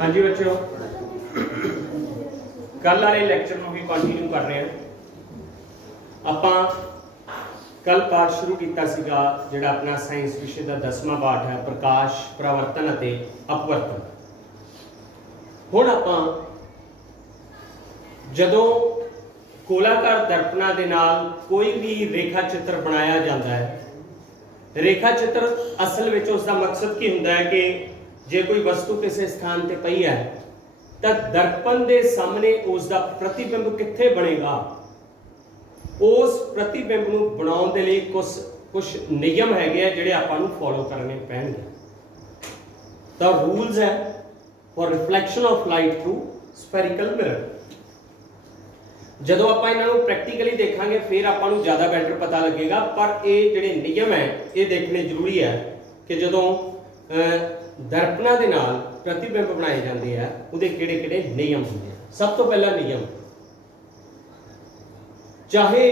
हाँ जी बच्चों, कल वाले लैक्चर में भी कंटिन्यू कर रहे हैं। ਆਪਾਂ कल पाठ शुरू किया सीगा जिहड़ा अपना साइंस विषय का 10वां पाठ है प्रकाश परावर्तन अते अपवर्तन। हुण आपां जदों गोलाकार दर्पणां दे नाल कोई भी रेखा चित्र बनाया जाता है, रेखा चित्र असल विच उसका मकसद की हुंदा है कि जे कोई वस्तु किसी स्थान पर पई है तो दर्पण के सामने उसका प्रतिबिंब कित्थे बनेगा, उस प्रतिबिंब को बनाने के लिए कुछ नियम है जिहड़े आपां नूं फॉलो करने पैणगे। द रूल्स है for reflection of light through spherical mirror. जदों आपां इन्हां नूं प्रैक्टिकली देखांगे फिर आपां नूं ज़्यादा बैटर पता लगेगा, पर ये जिहड़े नियम है ये देखने जरूरी है कि जदों दर्पणां दे नाल प्रतिबिंब बनाए जाते हैं उहदे किहड़े-किहड़े नियम होंदे हैं। सब तो पहला नियम, चाहे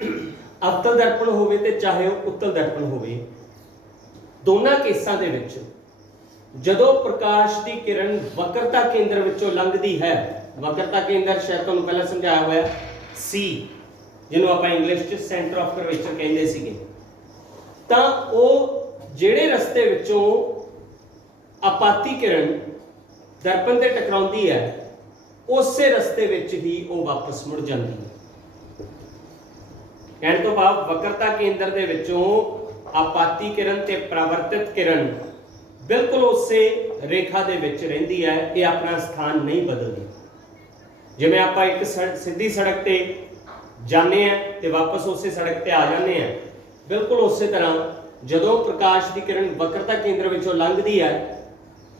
अवतल दर्पण होवे ते चाहे उत्तल दर्पण होवे, दोनों केसां दे विच जदों प्रकाश की किरण वक्रता केंद्र विचों लंघदी है, वक्रता केंद्र शायद तुहानूं पहला समझाया होया सी, जिन्हों आपां इंग्लिश च सेंटर ऑफ कर्वेचर कहंदे सीगे, तां ओह जिहड़े रस्ते विचों आपाती किरण दर्पण ते टकराउंदी है उसे रस्ते विच ही वो वापस मुड़ जाती है। कहने तो भाव वक्रता केंद्र दे विचों आपाती किरण ते परावर्तित किरण बिल्कुल उसे रेखा दे विच रहिंदी है, ये अपना स्थान नहीं बदलदी। जिवें आपां एक सीधी सड़क ते जाने हैं ते वापस उसे सड़क ते आ जाने हैं, बिल्कुल उस तरह जदों प्रकाश की किरण वक्रता केंद्र विचों लंघदी है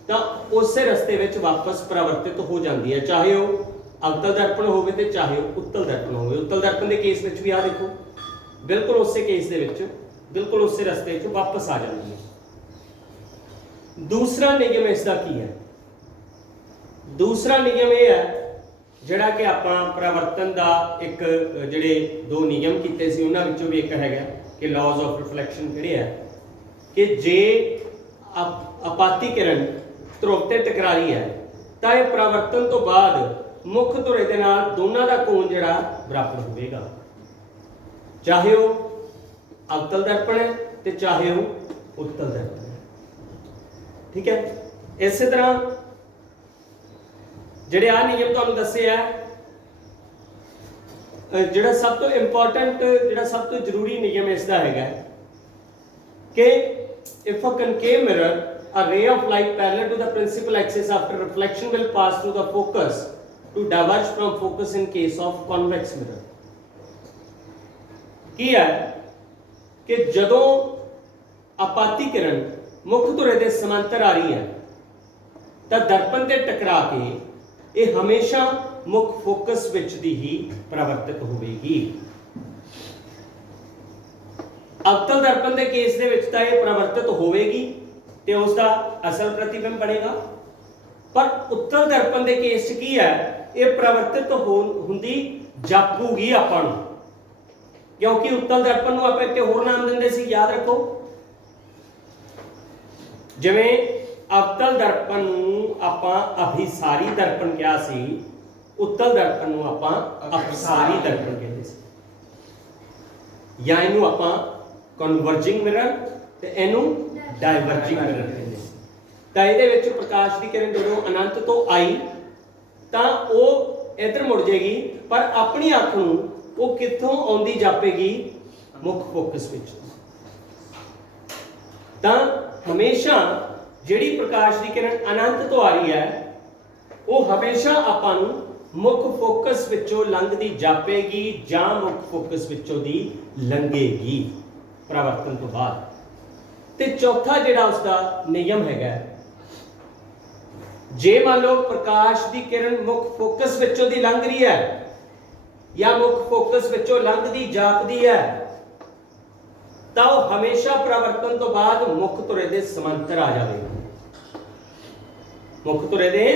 तो उस रस्ते विच वापस परावर्तित हो जाती है, चाहे वह अवतल दर्पण होवे ते चाहे उत्तल दर्पण होवे। उत्तल दर्पण के केस विच भी आ देखो बिल्कुल उस केस दे विच बिल्कुल उस रस्ते विच वापस आ जाती है। दूसरा नियम इसका की है, दूसरा नियम यह है जिहड़ा कि आपां परावर्तन का एक जिहड़े दो नियम कीते सी उन्हां विचों भी एक हैगा कि लॉज ऑफ रिफ्लैक्शन किहड़े है कि जे आपाती किरण ध्रुव ते टकरा रही है तो यह परावर्तन तो बाद मुख धुरे दे नाल दोनों का कोण जिहड़ा बराबर होवेगा, चाहे वो अवतल दर्पण है ते चाहे वो उत्तल दर्पण है। ठीक है, इस तरह जिहड़े आ नियम तुहानूं दस्से है, जिहड़ा सब तो इंपॉर्टेंट जिहड़ा सब तो जरूरी नियम इसका है कि if a concave mirror a ray of light parallel to the principal axis after reflection will pass through the focus to diverge from focus in case of convex mirror। की है कि जदों आपाती किरण मुख धुरे दे समांतर आ रही है तो दर्पण ते टकरा के ये हमेशा मुख फोकस विच दी ही परावर्तित होवेगी। अवतल दर्पण के केस दे विच तां ये परावर्तित होवेगी ते उसका असल प्रतिबिंब बनेगा, पर उत्तल दर्पण के केस की है ये परावर्तित होंदी जापूगी आपां नूं, क्योंकि उत्तल दर्पण नूं आपां एक होर नाम दिंदे सी, याद रखो। जिवें अवतल दर्पण नूं आपां अभिसारी दर्पण कहा सी, उत्तल दर्पण नूं आपां अपसारी दर्पण कहंदे सी, या इनू आपां कन्वर्जिंग मिरर ते इनू डाइवर्जिंग मिरर कहंदे सी। तां इहदे विच प्रकाश की किरण जदों अनंत तो आई तां ओह इधर मुड़ जाएगी, पर अपनी अख नूं ओह कित्थों आउंदी जापेगी, मुख फोकस विच। तां हमेशा जिहड़ी प्रकाश की किरण अनंत तो आ रही है वह हमेशा आपां नूं मुख फोकस विचों लंघदी जापेगी जां मुख फोकस विचों दी लंघेगी परावर्तन तो बाद। ते चौथा जिहड़ा उसका नियम है, जे मान लो प्रकाश की किरण मुख फोकस विचों दी लंघ रही है या मुख फोकस विचों लंघदी जापदी है तो हमेशा परावर्तन तो बाद मुख धुरे दे समांतर आ जाएगी, मुख धुरे दे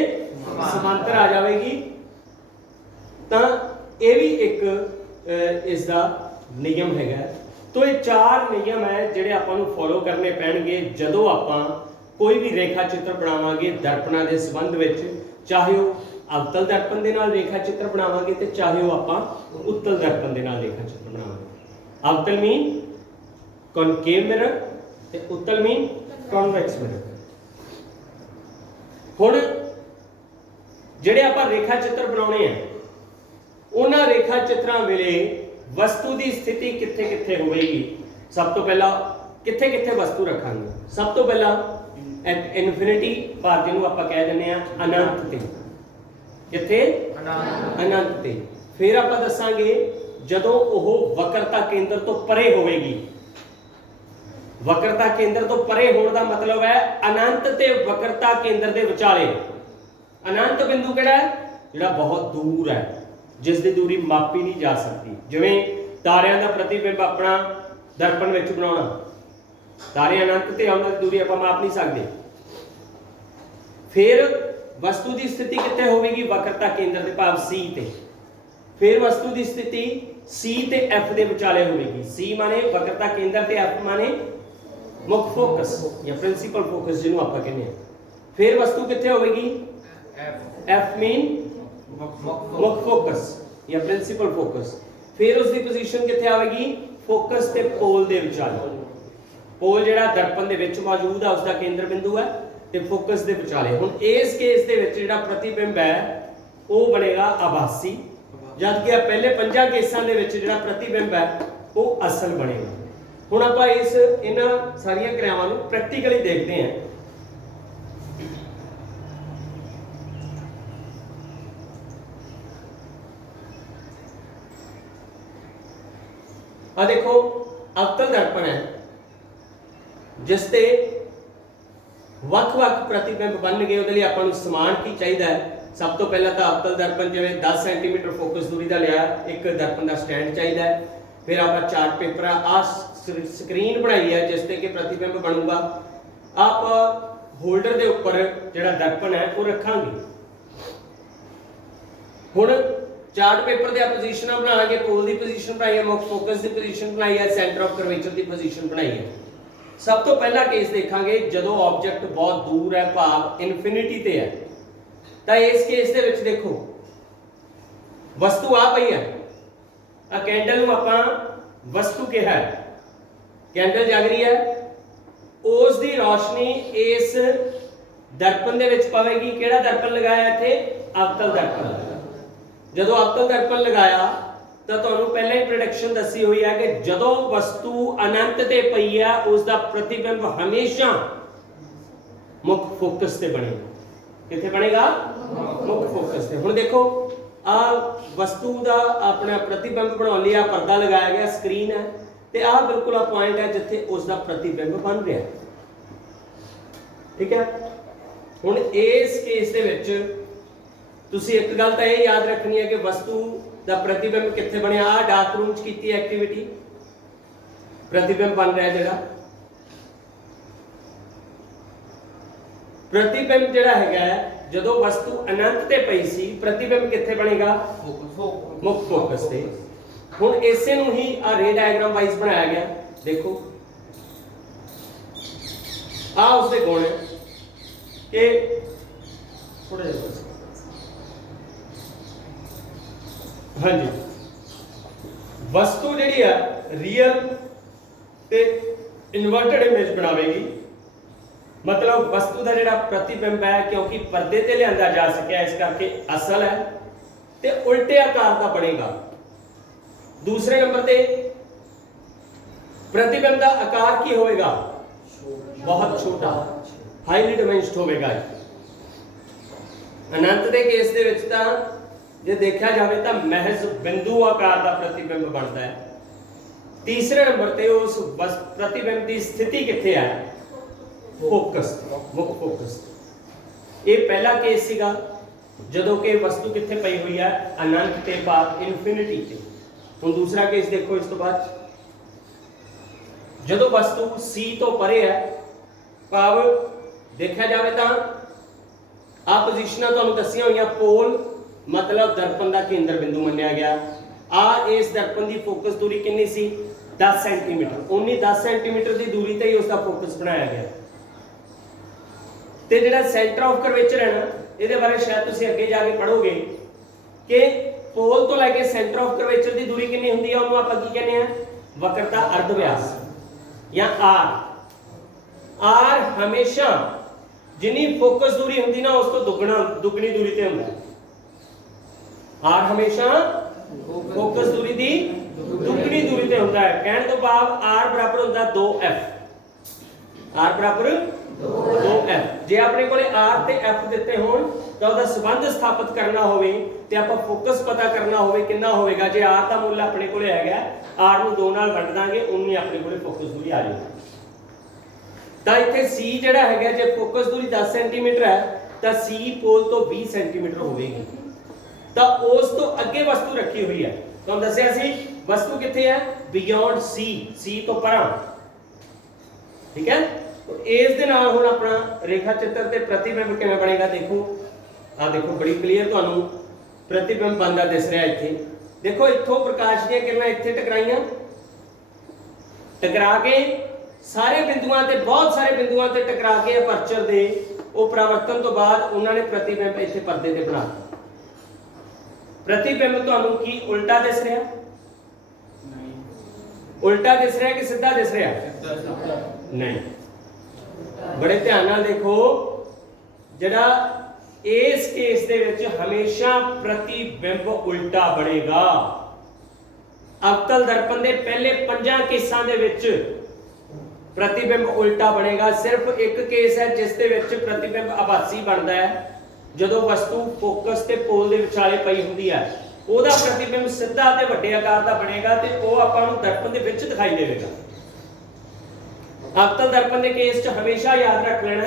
समांतर आ जाएगी। तो यह भी एक इसका नियम है। तो ये चार नियम है जिहड़े आपां नूं फॉलो करने पैणगे जदों आपां कोई भी रेखा चित्र बनावांगे दर्पणां दे संबंध विच, चाहे वह अवतल दर्पण दे नाल रेखा चित्र बनावांगे ते चाहे वह आपां उत्तल दर्पण दे नाल रेखा चित्र बनावांगे। अवतल मीन कॉनकेव मिरर ते उत्तल मीन कॉन्वेक्स मिरर। हुण जिहड़े आपां रेखा चित्र बनाउणे आ उन्हां रेखा चित्रां वेले वस्तु की स्थिति कित्थे कित्थे होवेगी। सब तो पहला कित्थे कित्थे वस्तु रखांगे, सब तो पहला इनफिनिटी भार जिन्हों आपां कह दिंदे आ अनंत ते, कित्थे अनंत ते। फिर आपां दसांगे जदों ओह वक्रता केंद्र तो परे होवेगी। वक्रता केंद्र तो परे होने का मतलब है अनंत ते वक्रता केंद्र के विचाले। अनंत बिंदु किहड़ा है? जिहड़ा बहुत दूर है, जिस दी दूरी मापी नहीं जा सकती। जिवें तारियां दा प्रतिबिंब अपना दर्पण विच बनाउणा, तारे अनंत ते उन्हां दी दूरी आपां माप नहीं सकते। फिर वस्तु की स्थिति कित्थे होवेगी? वक्रता केंद्र दे भाव सी ते। फिर वस्तु की स्थिति सी ते एफ दे विचाले होवेगी। सी माने वक्रता केंद्र ते एफ माने मुख्य फोकस या प्रिंसिपल फोकस जिन्हों आपां कहने हैं। फिर वस्तु कित्थे होवेगी? एफ मीन मुख्य फोकस या प्रिंसिपल फोकस। फिर उसकी पोजीशन कित्थे आवेगी? फोकस ते पोल दे विचाले। पोल जिहड़ा दर्पण दे विच मौजूद है उसका केंद्र बिंदु है ते फोकस दे विचाले। हुण इस केस दे विच जिहड़ा प्रतिबिंब है वो बनेगा आभासी, जबकि पहले 5 केसां दे विच जिहड़ा प्रतिबिंब है वो असल बनेगा। हुण आपां इन्हां सारियां क्रियावां नूं प्रैक्टिकली देखते हैं। आ देखो अवतल दर्पण है जिसते वख-वख प्रतिबिंब बन गए। उहदे लई आपां नूं समान की चाहिदा है? सब तो पहला तो अवतल दर्पण जिवें 10 सेंटीमीटर फोकस दूरी का लिया, एक दर्पण का स्टैंड चाहिए। फिर आप चार्ट पेपर आ स्क्रीन बनाई है जिसते कि प्रतिबिंब बनूगा। आप होल्डर के उपर जिहड़ा दर्पण है वो रखांगे। हुण चार्ट पेपर दे पोजीशन बनावांगे, पोल की पोजीशन बनाई है, मुख्य फोकस की पोजीशन बनाई है, सेंटर ऑफ कर्वेचर की पोजीशन बनाई है। सब तो पहला केस देखांगे जदों ऑब्जेक्ट बहुत दूर है, भाव इनफिनिटी ते है। तो इस केस दे विच देखो वस्तु आ पई है, आ कैंडल नूं आपां वस्तु कहा है, कैंडल जग रही है, उस दी रोशनी इस दर्पण दे विच पवेगी। किहड़ा दर्पण लगाया इत्थे? अवतल दर्पण। जदों अवतल दर्पण लगाया तो तुहानूं पहले ही प्रोडक्शन दसी हुई है कि जदों वस्तु अनंत ते पई है उसका प्रतिबिंब हमेशा मुख्य फोकस से बनेगा। कित्थे बनेगा? मुख्य फोकस से। हुण देखो आ वस्तु का अपना प्रतिबिंब बनाने लिए पर्दा लगाया गया, स्क्रीन है, तो आ बिल्कुल आ पॉइंट है जिथे उसका प्रतिबिंब बन रहा है। ठीक है। हुण इस केस दे विच तुसीं एक गल तो यह याद रखनी है कि वस्तु का प्रतिबिंब कित्थे बनिया? आ डार्क रूम च कीती एक्टिविटी, प्रतिबिंब बन रहा है। जिहड़ा प्रतिबिंब जिहड़ा हैगा जदों वस्तु अनंत ते पई सी, प्रतिबिंब कित्थे बनेगा? मुख्य फोकस ते। हुण इसे नूं ही आ रे डायग्राम वाइज बनाया गया। देखो आ उसदे गुण है कि थोड़ा जिहा हाँ जी, वस्तु जिहड़ी है रियल ते इन्वर्टेड इमेज बनावेगी। मतलब वस्तु का जिहड़ा प्रतिबिंब है क्योंकि पर्दे ते लिआंदा जा सकिया इस करके असल है ते उल्टे आकार का बनेगा। दूसरे नंबर ते प्रतिबिंब का आकार की होगा? बहुत छोटा, हाईली डिमेंस्ड होगा। अनंत के केस दे विच तां जे देखा जाए तो महज बिंदु आकार का प्रतिबिंब बनता है। तीसरे नंबर पे उस प्रतिबिंब की स्थिति कित्थे है? फोकस, मुख्य फोकस। ये पहला केस सीगा जदों कि वस्तु कित्थे पई हुई है? अनंत ते भाव इनफिनिटी ते। हुण दूसरा केस देखो इस तो बाद जदों वस्तु सी तो परे है, भाव देखा जाए तो आ पोजीशनां तुहानूं दसियां होईयां। पोल मतलब दर्पण का केंद्र बिंदु मन्निया गया। आ इस दर्पण की फोकस दूरी कितनी सी? 10 सेंटीमीटर। उन्नी 10 सेंटीमीटर की दूरी ते ही उसका फोकस बनाया गया। ਤੇ ਜਿਹੜਾ ਸੈਂਟਰ ਆਫ ਕਰਵੇਚਰ ਹੈ ਨਾ, ਇਹਦੇ ਬਾਰੇ ਸ਼ਾਇਦ ਤੁਸੀਂ ਅੱਗੇ ਜਾ ਕੇ ਪੜੋਗੇ ਕਿ ਪੋਲ ਤੋਂ ਲੈ ਕੇ ਸੈਂਟਰ ਆਫ ਕਰਵੇਚਰ ਦੀ ਦੂਰੀ ਕਿੰਨੀ ਹੁੰਦੀ ਹੈ, ਉਹਨੂੰ ਆਪਾਂ ਕੀ ਕਹਿੰਦੇ ਆ, ਵਕਰਤਾ ਅਰਧ ਵਿਆਸ ਜਾਂ ਆਰ ਹਮੇਸ਼ਾ ਜਿੰਨੀ ਫੋਕਸ ਦੂਰੀ ਹੁੰਦੀ ਨਾ ਉਸ ਤੋਂ ਦੁੱਗਣੀ ਦੂਰੀ ਤੇ ਹੁੰਦਾ ਹੈ। ਆਰ ਹਮੇਸ਼ਾ ਫੋਕਸ ਦੂਰੀ ਦੀ ਦੁੱਗਣੀ ਦੂਰੀ ਤੇ ਹੁੰਦਾ ਹੈ। ਕਹਿਣ ਤੋਂ ਭਾਵ ਆਰ ਬਰਾਬਰ ਹੁੰਦਾ 2f। ਆਰ ਬਰਾਬਰ 2f। ਜੇ ਆਪਣੇ ਕੋਲੇ ਆਰ ਤੇ f ਦਿੱਤੇ ਹੋਣ ਤਾਂ ਉਹਦਾ ਸੰਬੰਧ ਸਥਾਪਿਤ ਕਰਨਾ ਹੋਵੇ ਤੇ ਆਪਾਂ ਫੋਕਸ ਪਤਾ ਕਰਨਾ ਹੋਵੇ ਕਿੰਨਾ ਹੋਵੇਗਾ। ਜੇ ਆਰ ਦਾ ਮੁੱਲ ਆਪਣੇ ਕੋਲੇ ਹੈਗਾ, ਆਰ ਨੂੰ 2 ਨਾਲ ਵੰਡ ਦਾਂਗੇ, ਉਨੀ ਆਪਣੇ ਕੋਲੇ ਫੋਕਸ ਦੂਰੀ ਆ ਜਾਏਗੀ। ਤਾਂ ਇੱਥੇ C ਜਿਹੜਾ ਹੈਗਾ, ਜੇ ਫੋਕਸ ਦੂਰੀ 10 ਸੈਂਟੀਮੀਟਰ ਹੈ ਤਾਂ C ਪੋਲ ਤੋਂ 20 ਸੈਂਟੀਮੀਟਰ ਹੋਵੇਗੀ। ਤਾਂ ਉਸ ਤੋਂ ਅੱਗੇ ਵਸਤੂ ਰੱਖੀ ਹੋਈ ਹੈ। ਤੁਹਾਨੂੰ ਦੱਸਿਆ ਸੀ ਵਸਤੂ ਕਿੱਥੇ ਹੈ, ਬਿਯੋਂਡ C ਤੋਂ ਪਰਾਂ। ਠੀਕ ਹੈ, ਇਸ ਦੇ ਨਾਲ ਹੁਣ ਆਪਣਾ ਰੇਖਾ ਚਿੱਤਰ ਤੇ ਪ੍ਰਤੀਬਿੰਬ ਕਿਵੇਂ ਬਣੇਗਾ ਦੇਖੋ। ਆ ਦੇਖੋ ਬੜੀ ਕਲੀਅਰ ਤੁਹਾਨੂੰ ਪ੍ਰਤੀਬਿੰਬ ਬਣਦਾ ਦਿਸ ਰਿਹਾ। ਇੱਥੇ ਦੇਖੋ, ਇੱਥੋਂ ਪ੍ਰਕਾਸ਼ ਦੀਆਂ ਕਿਰਨਾਂ ਇੱਥੇ ਟਕਰਾ ਕੇ ਸਾਰੇ ਬਿੰਦੂਆਂ ਤੇ, ਬਹੁਤ ਸਾਰੇ ਬਿੰਦੂਆਂ ਤੇ ਟਕਰਾ ਕੇ ਅਪਰਚਰ ਦੇ ਉਹ ਪਰਾਵਰਤਨ ਤੋਂ ਬਾਅਦ ਉਹਨਾਂ ਨੇ ਪ੍ਰਤੀਬਿੰਬ ਇੱਥੇ ਪਰਦੇ ਤੇ ਬਣਾ ਦਿੱਤਾ। ਪ੍ਰਤੀਬਿੰਬ ਤੁਹਾਨੂੰ ਕੀ ਉਲਟਾ ਦਿਸ ਰਿਹਾ? ਨਹੀਂ, ਉਲਟਾ ਦਿਸ ਰਿਹਾ ਕਿ ਸਿੱਧਾ ਦਿਸ ਰਿਹਾ? ਨਹੀਂ। ਬੜੇ ਧਿਆਨ ਨਾਲ ਦੇਖੋ, ਜਿਹੜਾ ਇਸ ਕੇਸ ਦੇ ਵਿੱਚ ਹਮੇਸ਼ਾ ਪ੍ਰਤੀਬਿੰਬ ਉਲਟਾ ਬਣੇਗਾ। ਅਵਤਲ ਦਰਪਣ ਦੇ ਪਹਿਲੇ 5 ਕੇਸਾਂ ਦੇ ਵਿੱਚ ਪ੍ਰਤੀਬਿੰਬ ਉਲਟਾ ਬਣੇਗਾ। ਸਿਰਫ ਇੱਕ ਕੇਸ ਹੈ ਜਿਸ ਦੇ ਵਿੱਚ ਪ੍ਰਤੀਬਿੰਬ ਆਭਾਸੀ ਬਣਦਾ ਹੈ, ਜਦੋਂ ਵਸਤੂ ਫੋਕਸ ਤੇ ਪੋਲ ਦੇ ਵਿਚਾਲੇ ਪਈ ਹੁੰਦੀ ਹੈ। ਉਹਦਾ ਪ੍ਰਤੀਬਿੰਬ ਸਿੱਧਾ ਤੇ ਵੱਡੇ ਆਕਾਰ ਦਾ ਬਣੇਗਾ ਤੇ ਉਹ ਆਪਾਂ ਨੂੰ ਦਰਪਣ ਦੇ ਵਿੱਚ ਦਿਖਾਈ ਦੇਵੇਗਾ। ਅਵਤਲ ਦਰਪਣ ਦੇ ਕੇਸ 'ਚ ਹਮੇਸ਼ਾ ਯਾਦ ਰੱਖ ਲੈਣਾ,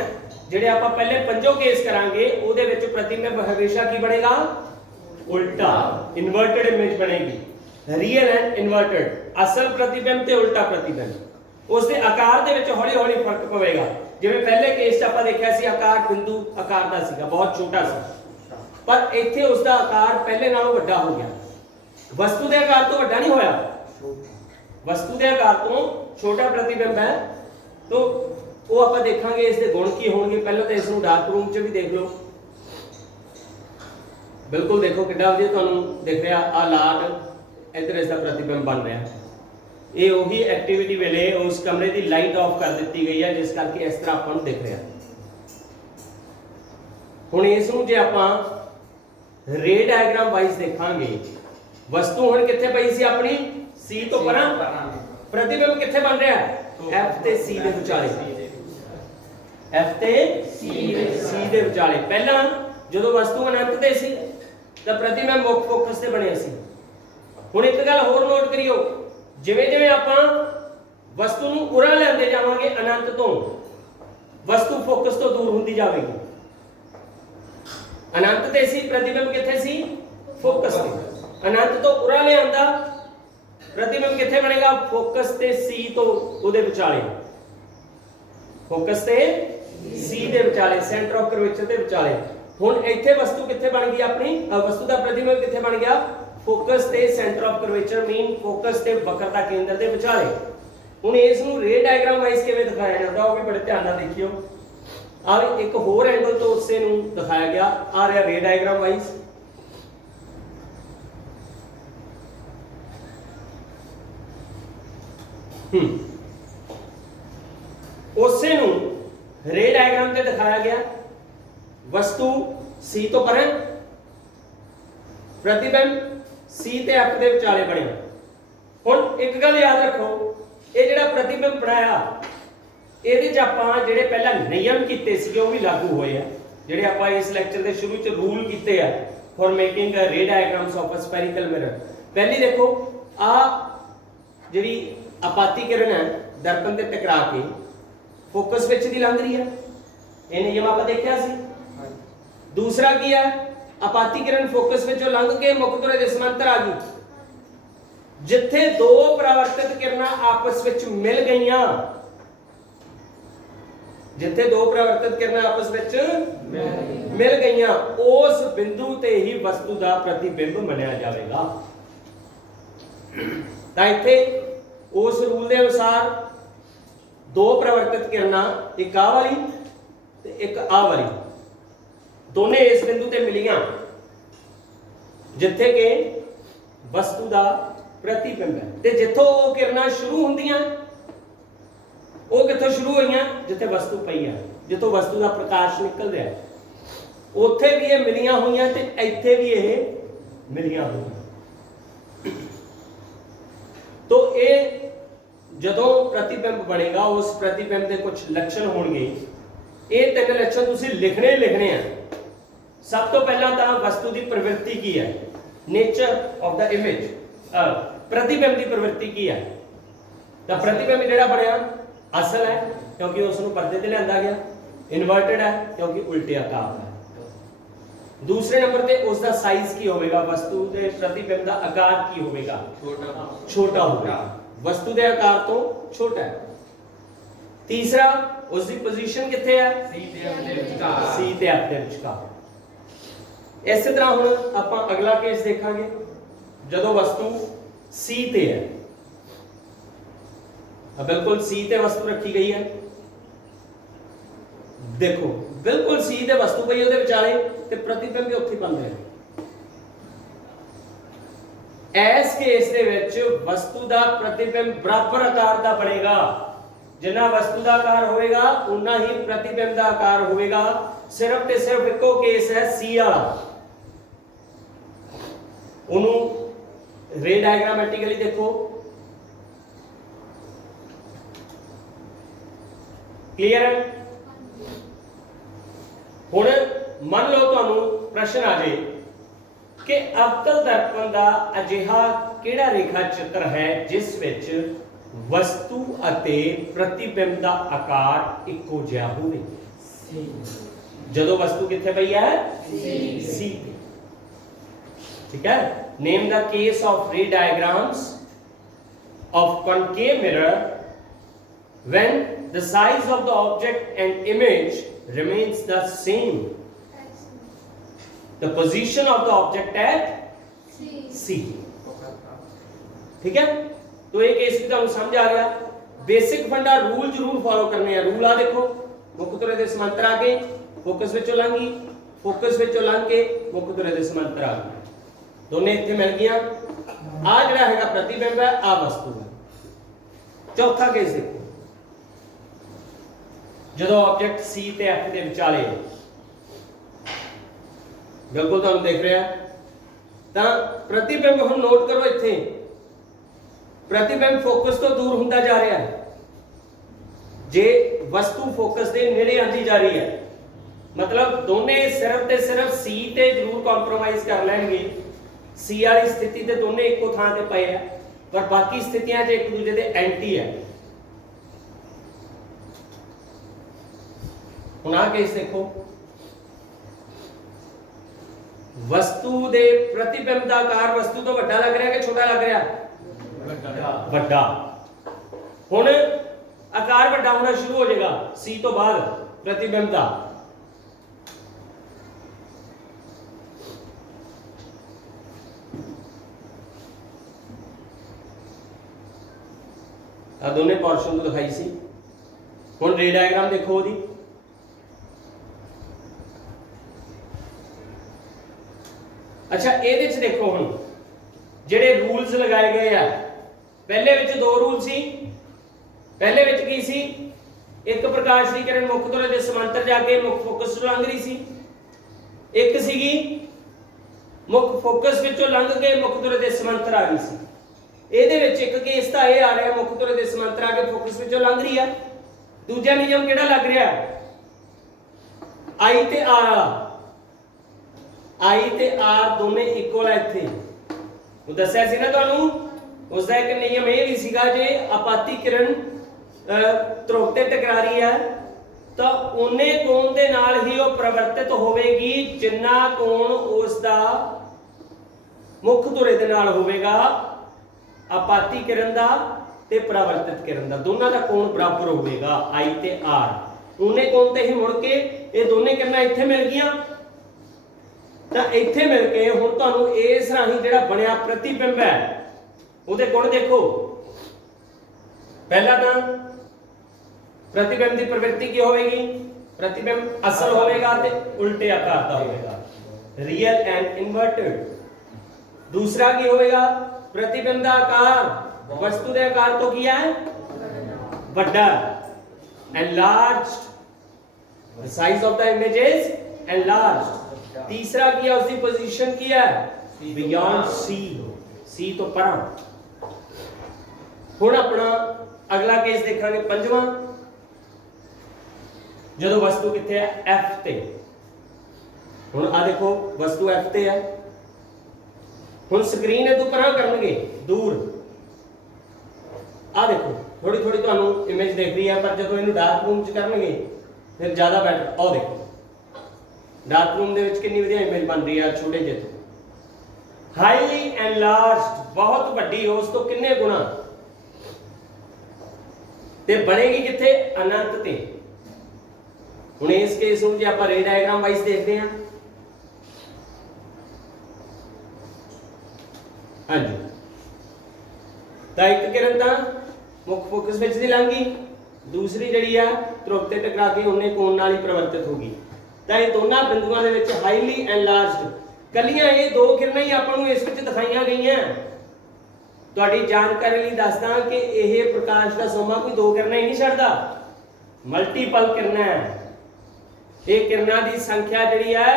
ਜਿਹੜੇ ਆਪਾਂ ਪਹਿਲੇ 5 ਕੇਸ ਕਰਾਂਗੇ ਉਹਦੇ ਵਿੱਚ ਪ੍ਰਤੀਬਿੰਬ ਹਮੇਸ਼ਾ ਕੀ ਬਣੇਗਾ? ਉਲਟਾ, ਇਨਵਰਟਡ ਇਮੇਜ ਬਣੇਗੀ। ਰੀਅਲ ਐਂਡ ਇਨਵਰਟਡ, ਅਸਲ ਪ੍ਰਤੀਬਿੰਬ ਤੇ ਉਲਟਾ ਪ੍ਰਤੀਬਿੰਬ। ਉਸ ਦੇ ਆਕਾਰ ਦੇ ਵਿੱਚ ਹੌਲੀ ਹੌਲੀ ਫਰਕ ਪਵੇਗਾ। ਜਿਵੇਂ ਪਹਿਲੇ ਕੇਸ 'ਚ ਆਪਾਂ ਦੇਖਿਆ ਸੀ ਆਕਾਰ ਬਿੰਦੂ ਆਕਾਰ ਦਾ ਸੀਗਾ, ਬਹੁਤ ਛੋਟਾ ਸੀ, ਪਰ ਇੱਥੇ ਉਸ ਦਾ ਆਕਾਰ ਪਹਿਲੇ ਨਾਲੋਂ ਵੱਡਾ ਹੋ ਗਿਆ। ਵਸਤੂ ਦੇ ਆਕਾਰ ਤੋਂ ਵੱਡਾ ਨਹੀਂ ਹੋਇਆ, ਵਸਤੂ ਦੇ ਆਕਾਰ ਤੋਂ ਛੋਟਾ ਪ੍ਰਤੀਬਿੰਬ ਹੈ। तो वो आप देखांगे इस दे गुण की होंगे। पहले तो इसनूं डार्क रूम च भी देख लो, बिल्कुल देखो किड्डा वधिया तुहानूं दिख रहा। आ लाट इधर इसका प्रतिबिंब बन रहा। ये वही एक्टिविटी वेले उस कमरे की लाइट ऑफ कर दी गई है, जिस करके इस तरह आपां नूं दिख रहा। हुण इसनूं जे आपां रे डायग्राम वाइज देखांगे, वस्तु हुण कित्थे पई सी अपनी सी तो परां, प्रतिबिंब कित्थे बन रहा है? F ਤੇ C ਦੇ ਵਿਚਾਲੇ। F ਤੇ C ਦੇ ਵਿਚਾਲੇ। ਪਹਿਲਾਂ ਜਦੋਂ ਵਸਤੂ ਅਨੰਤ ਤੇ ਸੀ ਤਾਂ ਪ੍ਰਤੀਬਿੰਬ ਮੁੱਖ ਫੋਕਸ ਤੇ ਬਣਿਆ ਸੀ। ਹੁਣ ਇੱਕ ਗੱਲ ਹੋਰ ਨੋਟ ਕਰਿਓ, ਜਿਵੇਂ ਜਿਵੇਂ ਆਪਾਂ ਵਸਤੂ ਨੂੰ ਉਰਾ ਲੈਂਦੇ ਜਾਵਾਂਗੇ ਅਨੰਤ ਤੋਂ, ਵਸਤੂ ਫੋਕਸ ਤੋਂ ਦੂਰ ਹੁੰਦੀ ਜਾਵੇਗੀ। ਅਨੰਤ ਤੇ ਸੀ, ਪ੍ਰਤੀਬਿੰਬ ਕਿੱਥੇ ਸੀ? ਫੋਕਸ ਤੇ। ਅਨੰਤ ਤੋਂ ਉਰਾ ਲਿਆਂਦਾ, प्रतिबिंब किथे बनेगा? फोकस ते सी तो उदे विचाले, फोकस ते सी दे विचाले, सेंटर ऑफ कर्वेचर दे विचाले। हुण इत्थे वस्तु किथे बन गई अपनी? वस्तु दा प्रतिबिंब किथे बन गया? फोकस ते centre of curvature mean focus ते वक्रता केंद्र दे विचाले। हुण इस नूं रे डायग्राम वाइज किवें दिखाया जांदा ओ भी बड़े ध्यान नाल देखियो। आ एक होर एंगल तो उससे नूं दिखाया गया, आ रहा रे डायग्राम वाइज। उसे रे डायग्राम से दिखाया गया, वस्तु सी तो परे, प्रतिबिंब सी ते एफ के विचाले बने। हुण एक गल याद रखो, ये जिहड़ा प्रतिबिंब बनाया ਇਹਦੇ ਚ ਆਪਾਂ ਜਿਹੜੇ ਪਹਿਲਾਂ ਨਿਯਮ ਕੀਤੇ ਸੀਗੇ ਉਹ ਵੀ ਲਾਗੂ ਹੋਏ ਆ, ਜਿਹੜੇ ਆਪਾਂ ਇਸ ਲੈਕਚਰ ਦੇ ਸ਼ੁਰੂ ਚ ਰੂਲ ਕੀਤੇ ਆ ਫॉर ਮੇਕਿੰਗ ਅ ਰੇ ਡਾਇਗਰਾਮਸ ਆਫ ਅ ਸਫੈਰੀਕਲ ਮਿਰਰ। ਪਹਿਲੀ ਦੇਖੋ, ਆ ਜਿਹੜੀ ਆਪਾਤੀ ਕਿਰਨ ਹੈ ਦਰਪਣ ਤੇ ਟਕਰਾ ਕੇ ਫੋਕਸ ਵਿੱਚ ਦੀ ਲੰਘ ਰਹੀ ਹੈ, ਇਹ ਨਿਯਮ ਆਪਾਂ ਦੇਖਿਆ ਸੀ। दूसरा की है, ਆਪਾਤੀ किरण फोकस ਵਿੱਚੋਂ ਲੰਘ ਕੇ ਮੁੱਖ ਧੁਰੇ ਦੇ ਸਮਾਂਤਰ ਆ ਗਈ। ਜਿੱਥੇ ਦੋ ਪਰਾਵਰਤਿਤ ਕਿਰਨਾਂ ਆਪਸ ਵਿੱਚ ਮਿਲ ਗਈਆਂ, ਜਿੱਥੇ ਦੋ ਪਰਾਵਰਤਿਤ ਕਿਰਨਾਂ ਆਪਸ ਵਿੱਚ ਮਿਲ ਗਈਆਂ, ਉਸ ਬਿੰਦੂ ਤੇ ਹੀ ਵਸਤੂ ਦਾ ਪ੍ਰਤੀਬਿੰਬ ਮੰਨਿਆ ਜਾਵੇਗਾ। ਤਾਂ ਇੱਥੇ ਉਸ ਰੂਲ ਦੇ ਅਨੁਸਾਰ ਦੋ ਪਰਾਵਰਤਿਤ ਕਿਰਨਾਂ, ਇੱਕ ਆਹ ਵਾਲੀ ਤੇ ਇੱਕ ਆ ਵਾਲੀ, ਦੋਨੇ ਇਸ ਬਿੰਦੂ ਤੇ ਮਿਲੀਆਂ ਜਿੱਥੇ ਕਿ ਵਸਤੂ ਦਾ ਪ੍ਰਤੀਬਿੰਬ ਹੈ। ਤੇ ਜਿੱਥੋਂ ਉਹ ਕਿਰਨਾਂ ਸ਼ੁਰੂ ਹੁੰਦੀਆਂ, ਉਹ ਕਿੱਥੋਂ ਸ਼ੁਰੂ ਹੋਈਆਂ? ਜਿੱਥੇ ਵਸਤੂ ਪਈ ਹੈ, ਜਿੱਥੋਂ ਵਸਤੂ ਦਾ ਪ੍ਰਕਾਸ਼ ਨਿਕਲ ਰਿਹਾ, ਉੱਥੇ ਵੀ ਇਹ ਮਿਲੀਆਂ ਹੋਈਆਂ ਤੇ ਇੱਥੇ ਵੀ ਇਹ ਮਿਲੀਆਂ ਹੋਈਆਂ। ਤੋ ਇਹ ਜਦੋਂ ਪ੍ਰਤੀਬਿੰਬ ਬਣੇਗਾ, ਉਸ ਪ੍ਰਤੀਬਿੰਬ ਦੇ ਕੁਝ ਲੱਛਣ ਹੋਣਗੇ। ਇਹ ਤਿੰਨ ਲੱਛਣ ਤੁਸੀਂ ਲਿਖਣੇ ਆ। ਸਭ ਤੋਂ ਪਹਿਲਾਂ ਤਾਂ ਵਸਤੂ ਦੀ ਪ੍ਰਵਿਰਤੀ ਕੀ ਹੈ, ਨੇਚਰ ਆਫ ਦਾ ਇਮੇਜ, ਪ੍ਰਤੀਬਿੰਬ ਦੀ ਪ੍ਰਵਿਰਤੀ ਕੀ ਹੈ। ਤਾਂ ਪ੍ਰਤੀਬਿੰਬ ਜਿਹੜਾ ਬਣਿਆ ਅਸਲ ਹੈ ਕਿਉਂਕਿ ਉਸ ਨੂੰ ਪਰਦੇ ਤੇ ਲਿਆਂਦਾ ਗਿਆ, ਇਨਵਰਟਡ ਹੈ ਕਿਉਂਕਿ ਉਲਟੇ ਆਕਾਰ ਹੈ। दूसरे नंबर पे उसका साइज की होगा, वस्तु के प्रतिबिंब का आकार की होगा, छोटा होगा, वस्तु के आकार तो छोटा है। तीसरा उसकी पोजीशन किथे है, सी ते एफ दे विचकार। इस तरह हुण आपां अगला केस देखांगे जदों वस्तु सी ते है, बिल्कुल सी ते वस्तु रखी गई है। देखो बिल्कुल सी ते वस्तु पई उहदे विचाले ते प्रतिबिंब भी उत्थे बन रहे। इस केस दे विच वस्तु दा प्रतिबिंब बराबर आकार दा बनेगा। जिन्ना वस्तु दा आकार होएगा उन्ना ही प्रतिबिंब दा आकार होएगा। सिर्फ ते सिर्फ इको केस है सी वाला, उन्होंने रे डायग्रामेटिकली देखो, क्लियर है। हुण मान लो तुहानू प्रश्न आ जाए कि अवतल दर्पण का अजिहा किहड़ा रेखा चित्र है जिस विच वस्तु अते प्रतिबिंब का आकार इक्को जिहा होवे। जदों वस्तु किथे पई है, सी। ठीक है। नेम द केस ऑफ रे diagrams of concave mirror when the size of the object and image remains the same, the position of the object at C। ठीक है। तो एक केस भी तुहानू समझ आ गया। बेसिक फंडा रूल जरूर फॉलो करने हैं। रूल आ देखो, मुख तुरे दे समांतर आ गए, फोकस विचों लंघ गई, फोकस विचों लंघ के मुख तुरे दे समांतर आ गई, दोने इत्थे मिल गईयां। आ जिहड़ा हैगा प्रतिबिंब है, आ वस्तु है। चौथा केस देखो, जदों ऑब्जेक्ट सी ते एफ दे विचाले बिल्कुल तुहानू देख रहा है, तां प्रतिबिंब हुण नोट करो, इत्थे प्रतिबिंब फोकस तो दूर हुंदा जा रहा है। जे वस्तु फोकस दे नेड़े आंदी जा रही है, मतलब दोने सिर्फ ते सिर्फ सी ते जरूर कॉम्प्रोमाइज कर लैणगे। सी वाली स्थिति ते दोने इक्को थां ते पए है, पर बाकी स्थितियां 'च एक दूजे दे एंटी है। हुण आ केस देखो, वस्तु दे प्रतिबिंब दा आकार वस्तु तो वड्डा लग रहा है कि छोटा लग रहा है, वड्डा। हुण आकार वड्डा होना शुरू हो जाएगा सी तो बाद प्रतिबिंब दा। आ दोने पोर्शन तो दिखाई सी। हुण रे डायग्राम देखो ओदी। अच्छा ਇਹਦੇ ਚ देखो ਹੁਣ ਜਿਹੜੇ रूल्स लगाए गए ਆ, पहले विच दो रूल सी। पहले विच की सी, एक प्रकाश की किरण मुख धुरे दे समांतर जाके मुख फोकस चों लंघ रही सी, एक सीगी मुख फोकस विचों लंघ के मुख धुरे दे समांतर आ गई सी। ਇਹਦੇ ਵਿੱਚ ਇੱਕ ਕੇਸ ਤਾਂ ਇਹ ਆ ਰਿਹਾ ਮੁਖ ਧੁਰੇ ਦੇ ਸਮਾਂਤਰ ਆ ਕੇ ਫੋਕਸ ਵਿੱਚੋਂ ਲੰਘ ਰਹੀ ਆ। ਦੂਜਾ ਨਿਯਮ ਕਿਹੜਾ ਲੱਗ ਰਿਹਾ, I ਤੇ R ਵਾਲਾ। I ਤੇ R ਦੋਨੇ ਇਕੁਅਲ ਹੈ। ਇੱਥੇ ਉਹ ਦੱਸਿਆ ਸੀ ਨਾ ਤੁਹਾਨੂੰ, ਉਸ ਦਾ ਇੱਕ ਨਿਯਮ ਇਹ ਵੀ ਸੀਗਾ, ਜੇ ਆਪਾਤੀ ਕਿਰਨ ਧਰੁਵ ਤੇ ਟਕਰਾ ਰਹੀ ਹੈ ਤਾਂ ਉਹਨੇ ਕੋਣ ਦੇ ਨਾਲ ਹੀ ਉਹ ਪ੍ਰਵਰਤਿਤ ਹੋਵੇਗੀ ਜਿੰਨਾ ਕੋਣ ਉਸ ਦਾ ਮੁੱਖ ਧੁਰੇ ਦੇ ਨਾਲ ਹੋਵੇਗਾ। ਆਪਾਤੀ किरण ਦਾ ਤੇ ਪਰਾਵਰਤਿਤ किरण ਦਾ ਦੋਨਾਂ ਦਾ ਕੋਣ ਬਰਾਬਰ ਹੋਵੇਗਾ। I ਤੇ R ਉਹਨੇ ਕੋਣ ਤੇ ਹੀ ਮੁੜ ਕੇ ਇਹ ਦੋਨੇ ਕਿਰਨਾਂ ਇੱਥੇ ਮਿਲ ਗਈਆਂ, ਤਾਂ ਇੱਥੇ ਮਿਲ ਕੇ ਹੁਣ ਤੁਹਾਨੂੰ ਇਸ ਰਾਹੀਂ ਜਿਹੜਾ ਬਣਿਆ ਪ੍ਰਤੀਬਿੰਬ ਹੈ ਉਹਦੇ ਗੁਣ ਦੇਖੋ। ਪਹਿਲਾ ਤਾਂ प्रतिबिंब की प्रवृत्ति की होगी, प्रतिबिंब असल होगा ते उल्टे आकार का होगा, रियल एंड इन्वर्टेड। दूसरा की होगा प्रतिबिंब का आकार वस्तु के आकार तो किया है बड़ा, enlarged, the size of the image is enlarged। तीसरा किया उसकी पोजीशन किया beyond C, C तो परा। हुण अपना अगला केस देखांगे पंजवां, जदों वस्तु किथे है F ते। हुण आ देखो वस्तु F ते है, हुण स्क्रीन है तो परा करनगे दूर। आ देखो थोड़ी थोड़ी तुहानू इमेज दिख रही है, पर जदों इनू डार्क रूम च करनगे फिर ज्यादा बेटर। आओ देखो डार्क रूम दे विच कितनी वधिया इमेज बन रही है छोटे ਜਿਹੇ ਤੋਂ। हाईली एनलार्ज्ड, बहुत वड्डी हो उस तो किन्ने गुना, ते बनेगी किथे अनंत ते। हुण इस केस ਨੂੰ जे ਆਪਾਂ रे डायग्राम वाइज देखते हैं, हाँ जी, ਤਾਂ ਇੱਕ किरण ਤਾਂ मुख फोकस ਵਿੱਚ ਦੀ ਲੰਘ ਗਈ, दूसरी ਜਿਹੜੀ ਆ ਧਰੁਵ ਤੇ ਟਕਰਾ ਕੇ ਉਹਨੇ ਕੋਣ ਨਾਲ ਹੀ ਪਰਿਵਰਤਿਤ ਹੋ ਗਈ। ਤਾਂ ਇਹ ਦੋਨਾਂ ਬਿੰਦੂਆਂ ਦੇ ਵਿੱਚ ਹਾਈਲੀ ਐਨਲਾਰਜਡ ਕੱਲੀਆਂ ਇਹ ਦੋ ਕਿਰਨਾਂ ਹੀ ਆਪਾਂ ਨੂੰ ਇਸ ਵਿੱਚ ਦਿਖਾਈਆਂ ਗਈਆਂ। ਤੁਹਾਡੀ ਜਾਣਕਾਰੀ ਲਈ ਦੱਸਦਾ ਕਿ ਇਹ ਪ੍ਰਕਾਸ਼ ਦਾ ਸੋਮਾ ਕੋਈ ਦੋ ਕਿਰਨਾਂ ਹੀ ਨਹੀਂ ਛੱਡਦਾ, ਮਲਟੀਪਲ ਕਿਰਨਾਂ ਹੈ। ਇਹ ਕਿਰਨਾਂ ਦੀ ਸੰਖਿਆ ਜਿਹੜੀ ਹੈ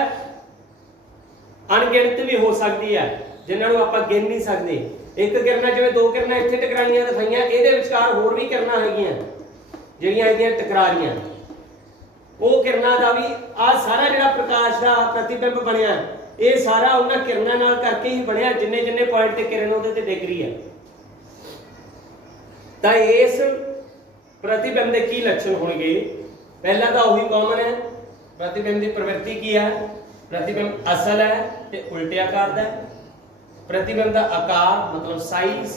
ਅਣਗਿਣਤ ਵੀ ਹੋ ਸਕਦੀ ਹੈ, ਜਿਨ੍ਹਾਂ ਨੂੰ ਆਪਾਂ ਗਿਣ ਨਹੀਂ ਸਕਦੇ। ਇੱਕ ਕਿਰਨਾਂ ਜਿਵੇਂ ਦੋ ਕਿਰਨਾਂ ਇੱਥੇ ਟਕਰਾਈਆਂ ਦਿਖਾਈਆਂ, ਇਹਦੇ ਵਿਚਕਾਰ ਹੋਰ ਵੀ ਕਿਰਨਾਂ ਹੈਗੀਆਂ ਜਿਹੜੀਆਂ ਇਹਦੀਆਂ ਟਕਰਾ ਰਹੀਆਂ। ਉਹ ਕਿਰਨਾਂ ਦਾ ਵੀ ਆ ਸਾਰਾ ਜਿਹੜਾ ਪ੍ਰਕਾਸ਼ ਦਾ ਪ੍ਰਤੀਬਿੰਬ ਬਣਿਆ, ਇਹ ਸਾਰਾ ਉਹਨਾਂ ਕਿਰਨਾਂ ਨਾਲ ਕਰਕੇ ਹੀ ਬਣਿਆ ਜਿੰਨੇ ਜਿੰਨੇ ਪੁਆਇੰਟ ਤੇ ਕਿਰਨ ਉਹਦੇ ਤੇ ਡਿੱਗ ਰਹੀ ਹੈ। ਤਾਂ ਇਸ ਪ੍ਰਤੀਬਿੰਬ ਦੇ ਕੀ ਲੱਛਣ ਹੋਣਗੇ? ਪਹਿਲਾ ਤਾਂ ਉਹੀ ਕਾਮਨ ਹੈ, प्रतिबिंब की प्रवृत्ति की है, प्रतिबिंब असल है ते उल्टे आकार का है। प्रतिबिंब का आकार मतलब साइज,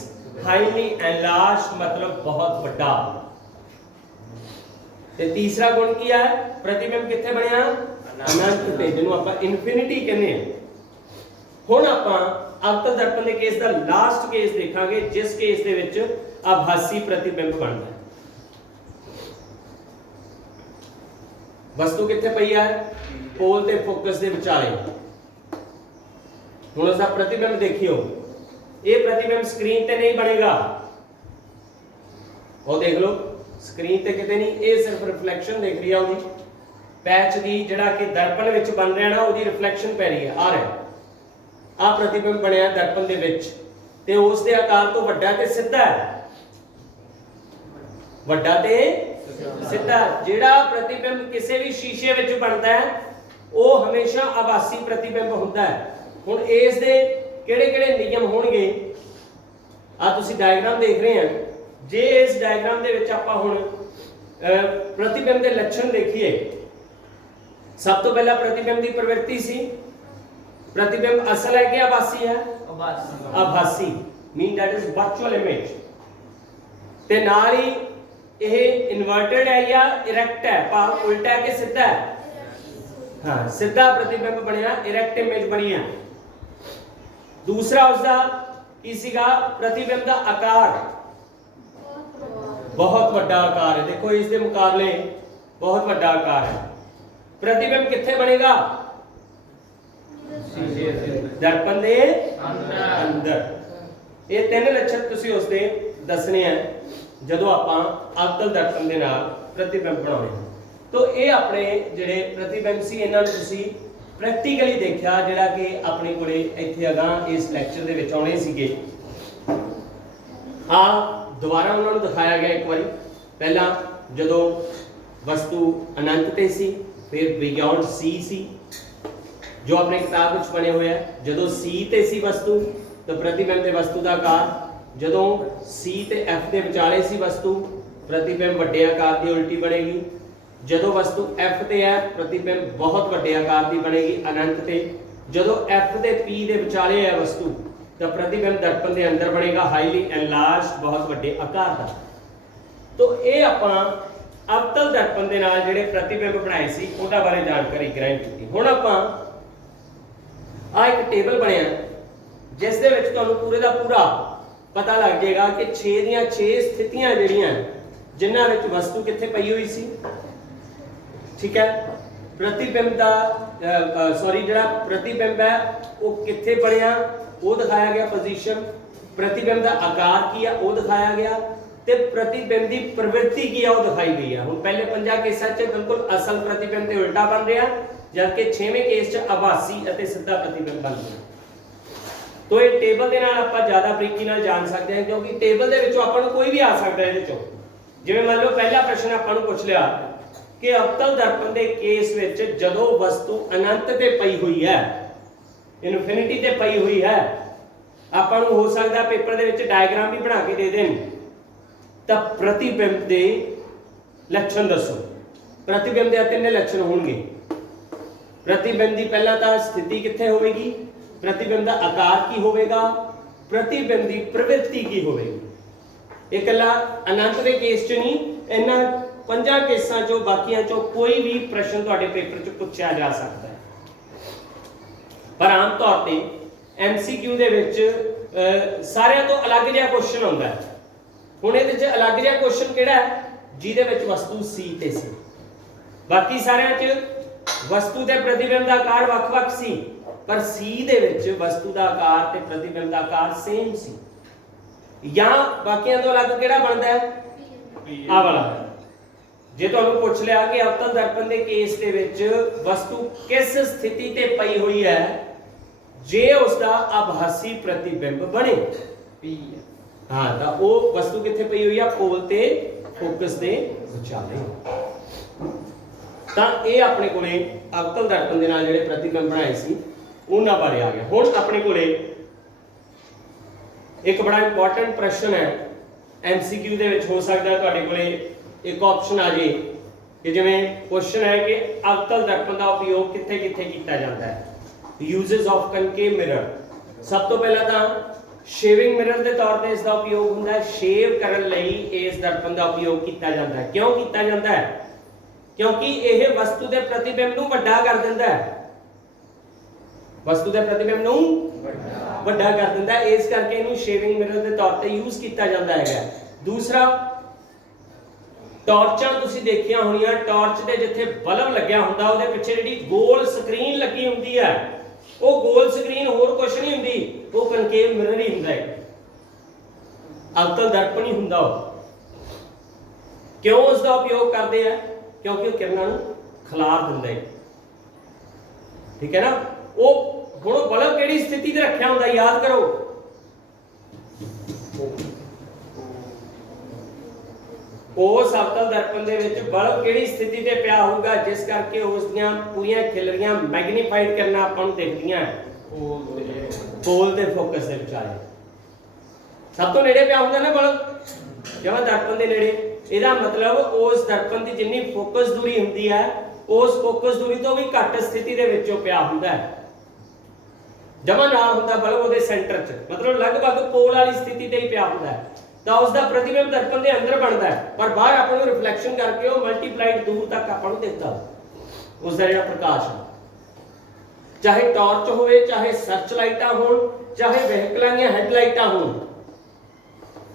हाईली एनलार्ज्ड मतलब बहुत बड़ा। ते तीसरा गुण की है, प्रतिबिंब किथे बनया अनंत ते, जिन्हों आपां इनफिनिटी कहने हैं। हुण आपां अवतल दर्पण के केस का लास्ट केस देखांगे, जिस केस दे विच आभासी प्रतिबिंब बनता है। वस्तु किथे पई है पोल ते फोकस दे विचाले। हुण उसका प्रतिबिंब देखियो, ये प्रतिबिंब स्क्रीन ते नहीं बनेगा, वो देख लो स्क्रीन ते किते नहीं, ये सिर्फ रिफ्लेक्शन देख रही है ਉਹਦੀ पैच दी, जिहड़ा कि दर्पण विच बन रहा ना ਉਹਦੀ रिफ्लेक्शन पै रही है। आ रहा आ प्रतिबिंब बनया दर्पण दे विच ते उस दे आकार तो वड्डा ते सीधा है, वड्डा ते सीधा। जिहड़ा प्रतिबिंब किसी भी शीशे विच बनता है वो हमेशा आभासी प्रतिबिंब होता है। हुण इस दे किहड़े-किहड़े नियम होणगे आ तुसीं डायग्राम देख रहे हैं। जे इस डायग्राम दे विच आपां हुण प्रतिबिंब दे लक्षण देखिए, सब तो पहला प्रतिबिंब की प्रवृत्ति सी। प्रतिबिंब असल है कि आभासी है? आभासी, mean that is virtual image. ते नाल ही यह इन्वर्टेड है या इरेक्ट है, भाव उल्टा है कि सीधा है? हाँ, सीधा प्रतिबिंब बनया, इरेक्ट इमेज बनी है। दूसरा उसका की सीगा प्रतिबिंब का आकार, बहुत बड़ा आकार है। देखो इसके मुकाबले बहुत बड़ा आकार है। प्रतिबिंब किथे बनेगा? दर्पण दे अंदर। ये तीन लक्षण तुसीं उसदे दसने हैं ਜਦੋਂ ਆਪਾਂ ਅਵਤਲ ਦਰਪਣ ਦੇ ਨਾਲ ਪ੍ਰਤੀਬਿੰਬ ਬਣਾਉਣੇ ਹਨ। तो ये अपने ਜਿਹੜੇ प्रतिबिंब ਸੀ ਇਹਨਾਂ ਨੂੰ ਤੁਸੀਂ ਪ੍ਰੈਕਟੀਕਲੀ ਦੇਖਿਆ, ਜਿਹੜਾ ਕਿ ਆਪਣੇ ਕੋਲੇ ਇੱਥੇ ਅਗਾਂਹ ਇਸ ਲੈਕਚਰ ਦੇ ਵਿੱਚ ਆਉਣੇ ਸੀਗੇ। ਆ ਦੁਬਾਰਾ ਉਹਨਾਂ ਨੂੰ ਦਿਖਾਇਆ ਗਿਆ ਇੱਕ ਵਾਰੀ। ਪਹਿਲਾਂ ਜਦੋਂ ਵਸਤੂ ਅਨੰਤ ਤੇ ਸੀ, ਫਿਰ ਬਿਯੋਂਡ ਸੀ ਸੀ ਜੋ ਆਪਣੇ ਕਿਤਾਬ ਵਿੱਚ ਬਣੇ ਹੋਏ ਹੈ। ਜਦੋਂ ਸੀ ਤੇ ਸੀ ਵਸਤੂ ਤਾਂ प्रतिबिंब ਤੇ ਵਸਤੂ ਦਾ ਆਕਾਰ, ਜਦੋਂ C ਤੇ F ਦੇ ਵਿਚਾਲੇ ਸੀ ਵਸਤੂ प्रतिबिंब ਵੱਡੇ ਆਕਾਰ ਦੀ ਉਲਟੀ ਬਣੇਗੀ। ਜਦੋਂ ਵਸਤੂ F ਤੇ ਹੈ प्रतिबिंब ਬਹੁਤ ਵੱਡੇ ਆਕਾਰ ਦੀ ਬਣੇਗੀ ਅਨੰਤ ਤੇ। ਜਦੋਂ F ਤੇ P ਦੇ ਵਿਚਾਲੇ ਹੈ ਵਸਤੂ ਤਾਂ प्रतिबिंब ਦਰਪਣ ਦੇ ਅੰਦਰ ਬਣੇਗਾ ਹਾਈਲੀ ਐਨਲਾਰਜਡ ਬਹੁਤ ਵੱਡੇ ਆਕਾਰ ਦਾ। तो ਇਹ ਆਪਾਂ ਅਵਤਲ ਦਰਪਣ ਦੇ ਨਾਲ ਜਿਹੜੇ प्रतिबिंब ਬਣਾਏ ਸੀ ਉਹਦਾ ਬਾਰੇ ਜਾਣਕਾਰੀ ਗ੍ਰਹਿਣ ਕੀਤੀ। ਹੁਣ ਆਪਾਂ ਆ ਇੱਕ ਟੇਬਲ ਬਣਿਆ ਜਿਸ ਦੇ ਵਿੱਚ ਤੁਹਾਨੂੰ ਪੂਰੇ ਦਾ ਪੂਰਾ पता लग जाएगा कि 6 ਦੀਆਂ 6 स्थितियां ਜਿਹੜੀਆਂ ਜਿਨ੍ਹਾਂ ਵਿੱਚ ਵਸਤੂ ਕਿੱਥੇ ਪਈ ਹੋਈ ਸੀ। ठीक है। प्रतिबिंब का सॉरी जो प्रतिबिंब है वो कितने बनया वो दिखाया गया पोजीशन, प्रतिबिंब का आकार की है वो दिखाया गया, ते प्रतिबिंब की प्रवृत्ति की है वो दिखाई गई है। हुण पहले 5 केसां च बिल्कुल असल प्रतिबिंब ते उल्टा बन रहा, जबकि 6वें केस च आभासी अते सिद्धा प्रतिबिंब बन रहा। तो ये टेबल के नाल आपां ज़्यादा बरीकी नाल जान सकते हैं, क्योंकि टेबल के विचों आपां नूं कोई भी आ सकता है। इहदे चों जिवें मान लो पहला प्रश्न आपां नूं पुछ लिया कि अवतल दर्पण के केस विच जदों वस्तु अनंत ते पई हुई है, इनफिनिटी ते पई हुई है, आपां नूं हो सकदा पेपर दे विच डायग्राम भी बना के दे देण, तां प्रतिबिंब दे लक्षण दसो। प्रतिबिंब दे 3 लक्षण होणगे। प्रतिबिंब की पहला तां स्थिति कित्थे होवेगी, प्रतिबिंब का आकार की होवेगा, प्रतिबिंब की प्रवृत्ति की होवेगी। एक अनंत के केस च नहीं, इन्हां 5 केसां चों बाकियां चों कोई भी प्रश्न तुहाडे पेपर च पूछा जा सकता है। पर आम तौर पर MCQ दे विच सारियां तो अलग जिहा क्वेश्चन आउंदा है। हुण इहदे च अलग जिहा क्वेश्चन किहड़ा है जिहदे विच वस्तु सी ते सी, बाकी सारियां च वस्तु ते प्रतिबिंब का आकार वख-वख सी, पर सी दे विच वस्तु का आकार ते प्रतिबिंब का आकार सेम सी। या बाकियां तो अलग किहड़ा बनदा है आ वाला। जे तुहानूं पुछ लिया कि अवतल दर्पण के केस दे विच वस्तु किस स्थिति ते पई हुई है जे उसका आभासी प्रतिबिंब बने, हाँ तो वो वस्तु कित्थे पई हुई है, पोल ते फोकस दे विचाले। तां ये अपने कोले अवतल दर्पण दे नाल जिहड़े प्रतिबिंब बनाए सी उन्हां बारे आ गया। हुण अपने कोले एक बड़ा इंपॉर्टेंट प्रश्न है MCQ दे विच हो सकदा तुहाडे कोले एक ऑप्शन आ जाए कि जिवें क्वेश्चन है कि अवतल दर्पण का उपयोग कित्थे कित्थे कीता जाता है। यूजेस ऑफ कनकेव मिरर, सब तो पहला तां शेविंग मिरर के तौर पर इसका उपयोग होंदा है। शेव करन लई इस दर्पण का उपयोग किया जाता है। क्यों किया जाता है? क्योंकि यह वस्तु के प्रतिबिंब नूं वड्डा कर दिंदा है, वस्तु के प्रतिबिंब नूं वड्डा कर दिंदा है, इस करके इहनूं शेविंग मिरर के तौर पर यूज किया जाता है। दूसरा, टॉर्चां तुसीं देखियां होणीआं, टॉर्च दे जिथे बल्ब लग्या हुंदा उहदे पिछे जिहड़ी गोल स्क्रीन लगी हुंदी है, वो गोल स्क्रीन होर कुछ नहीं हुंदी, वो कनकेव मिरर ही हुंदा है, अवतल दर्पण ही हुंदा। क्यों उसका उपयोग करते हैं? क्योंकि वो किरणां नूं खिलार दिंदा है, ठीक है ना। वो हुण बल्ब किहड़ी स्थिति ते रखिया हुंदा, याद करो, उस अवतल दर्पण दे विच बल्ब किहड़ी स्थिति ते पिया होगा जिस करके उस दियां पूरीआं खिलरियां मैग्नीफाइड करना आपां नूं दिखदियां पोल ते फोकस दे विचाले। सब तो नेड़े पिया हुंदा ना बल्ब, जवां दर्पण दे नेड़े, इहदा मतलब उस दर्पण की जिन्नी फोकस दूरी हुंदी है उस फोकस दूरी तो भी घट स्थिति दे विचों पिया हुंदा है। जवां नाल हुंदा बल्ब उहदे सेंटर च, मतलब लगभग पोल वाली स्थिति ते ही पिया हुंदा है, तो उसका प्रतिबिंब दर्पण के अंदर बनता है, पर बाहर आपको रिफ्लैक्शन करके वो मल्टीप्लाइड दूर तक आपको दिखता उसका जो प्रकाश है। चाहे टॉर्च हो, चाहे सर्च लाइटा हो, चाहे व्हीकलों दी हैडलाइटा हो,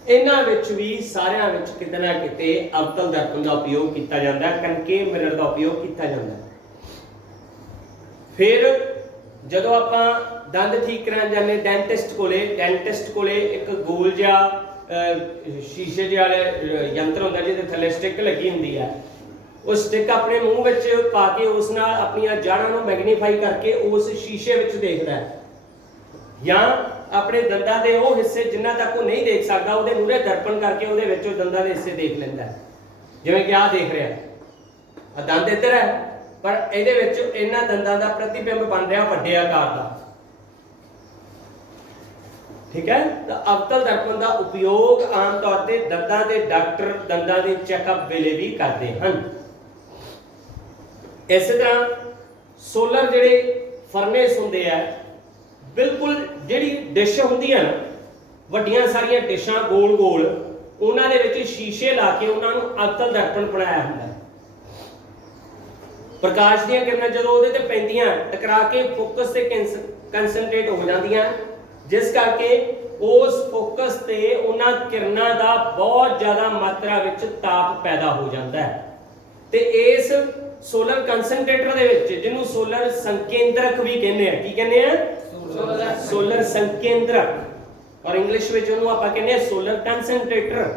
इन्हां विच भी सारियां विच किते ना किते अवतल दर्पण का उपयोग किया जाता है, कनकेव मिरर का उपयोग किया जाता है। फिर जदों आपां दंद ठीक कराने जाने डेंटिस्ट कोले एक गोल जिहा शीशे जे वाले यंत्र होंदा जिहदे थल्ले स्टिक लगी हुंदी है, उस स्टिक अपने मूँह विच पा के उस नाल अपनी जड़ां नूं मैग्नीफाई करके उस शीशे विच देखदा है, या अपने दंदां दे वो हिस्से जिन्हां तक वो नहीं देख सकदा उहदे मूहरे दर्पण करके उहदे विच दंदां दे हिस्से देख लैंदा है। जिवें कि आ देख रहा दंद इधर है, पर इहदे विच इन्हां दंदां दा प्रतिबिंब बन रहा वड्डे आकार दा, ठीक है। तो अवतल दर्पण का उपयोग आम तौर पर दंदां दे डॉक्टर दंदां दे चैकअप वेले भी करते हैं। इस तरह सोलर जिहड़े फरनेस हुंदे आ, बिल्कुल जिहड़ी डिश हुंदी है ना, वड्डियां सारियां डिशां गोल गोल, उन्हां दे विच शीशे ला के उन्हां नूं अवतल दर्पण बनाया हुंदा है। प्रकाश दीयां किरणां जदों उहदे ते पैंदियां टकरा के फोकस ते कंसनट्रेट हो जांदियां, जिस करके उस फोकस ते उन्हां किरणां दा बहुत ज़्यादा मात्रा विच ताप पैदा हो जाता है, ते इस ਸੋਲਰ ਕੰਸੈਂਟਰੇਟਰ ਦੇ ਵਿੱਚ, ਜਿਹਨੂੰ ਸੋਲਰ ਸੰਕੇਂਦਰਕ ਵੀ ਕਹਿੰਦੇ ਆ, ਕੀ ਕਹਿੰਦੇ ਆ? ਸੋਲਰ ਸੰਕੇਂਦਰਕ। ਔਰ ਇੰਗਲਿਸ਼ ਵਿੱਚ ਉਹਨੂੰ ਆਪਾਂ ਕਹਿੰਦੇ ਆ ਸੋਲਰ ਕੰਸੈਂਟਰੇਟਰ।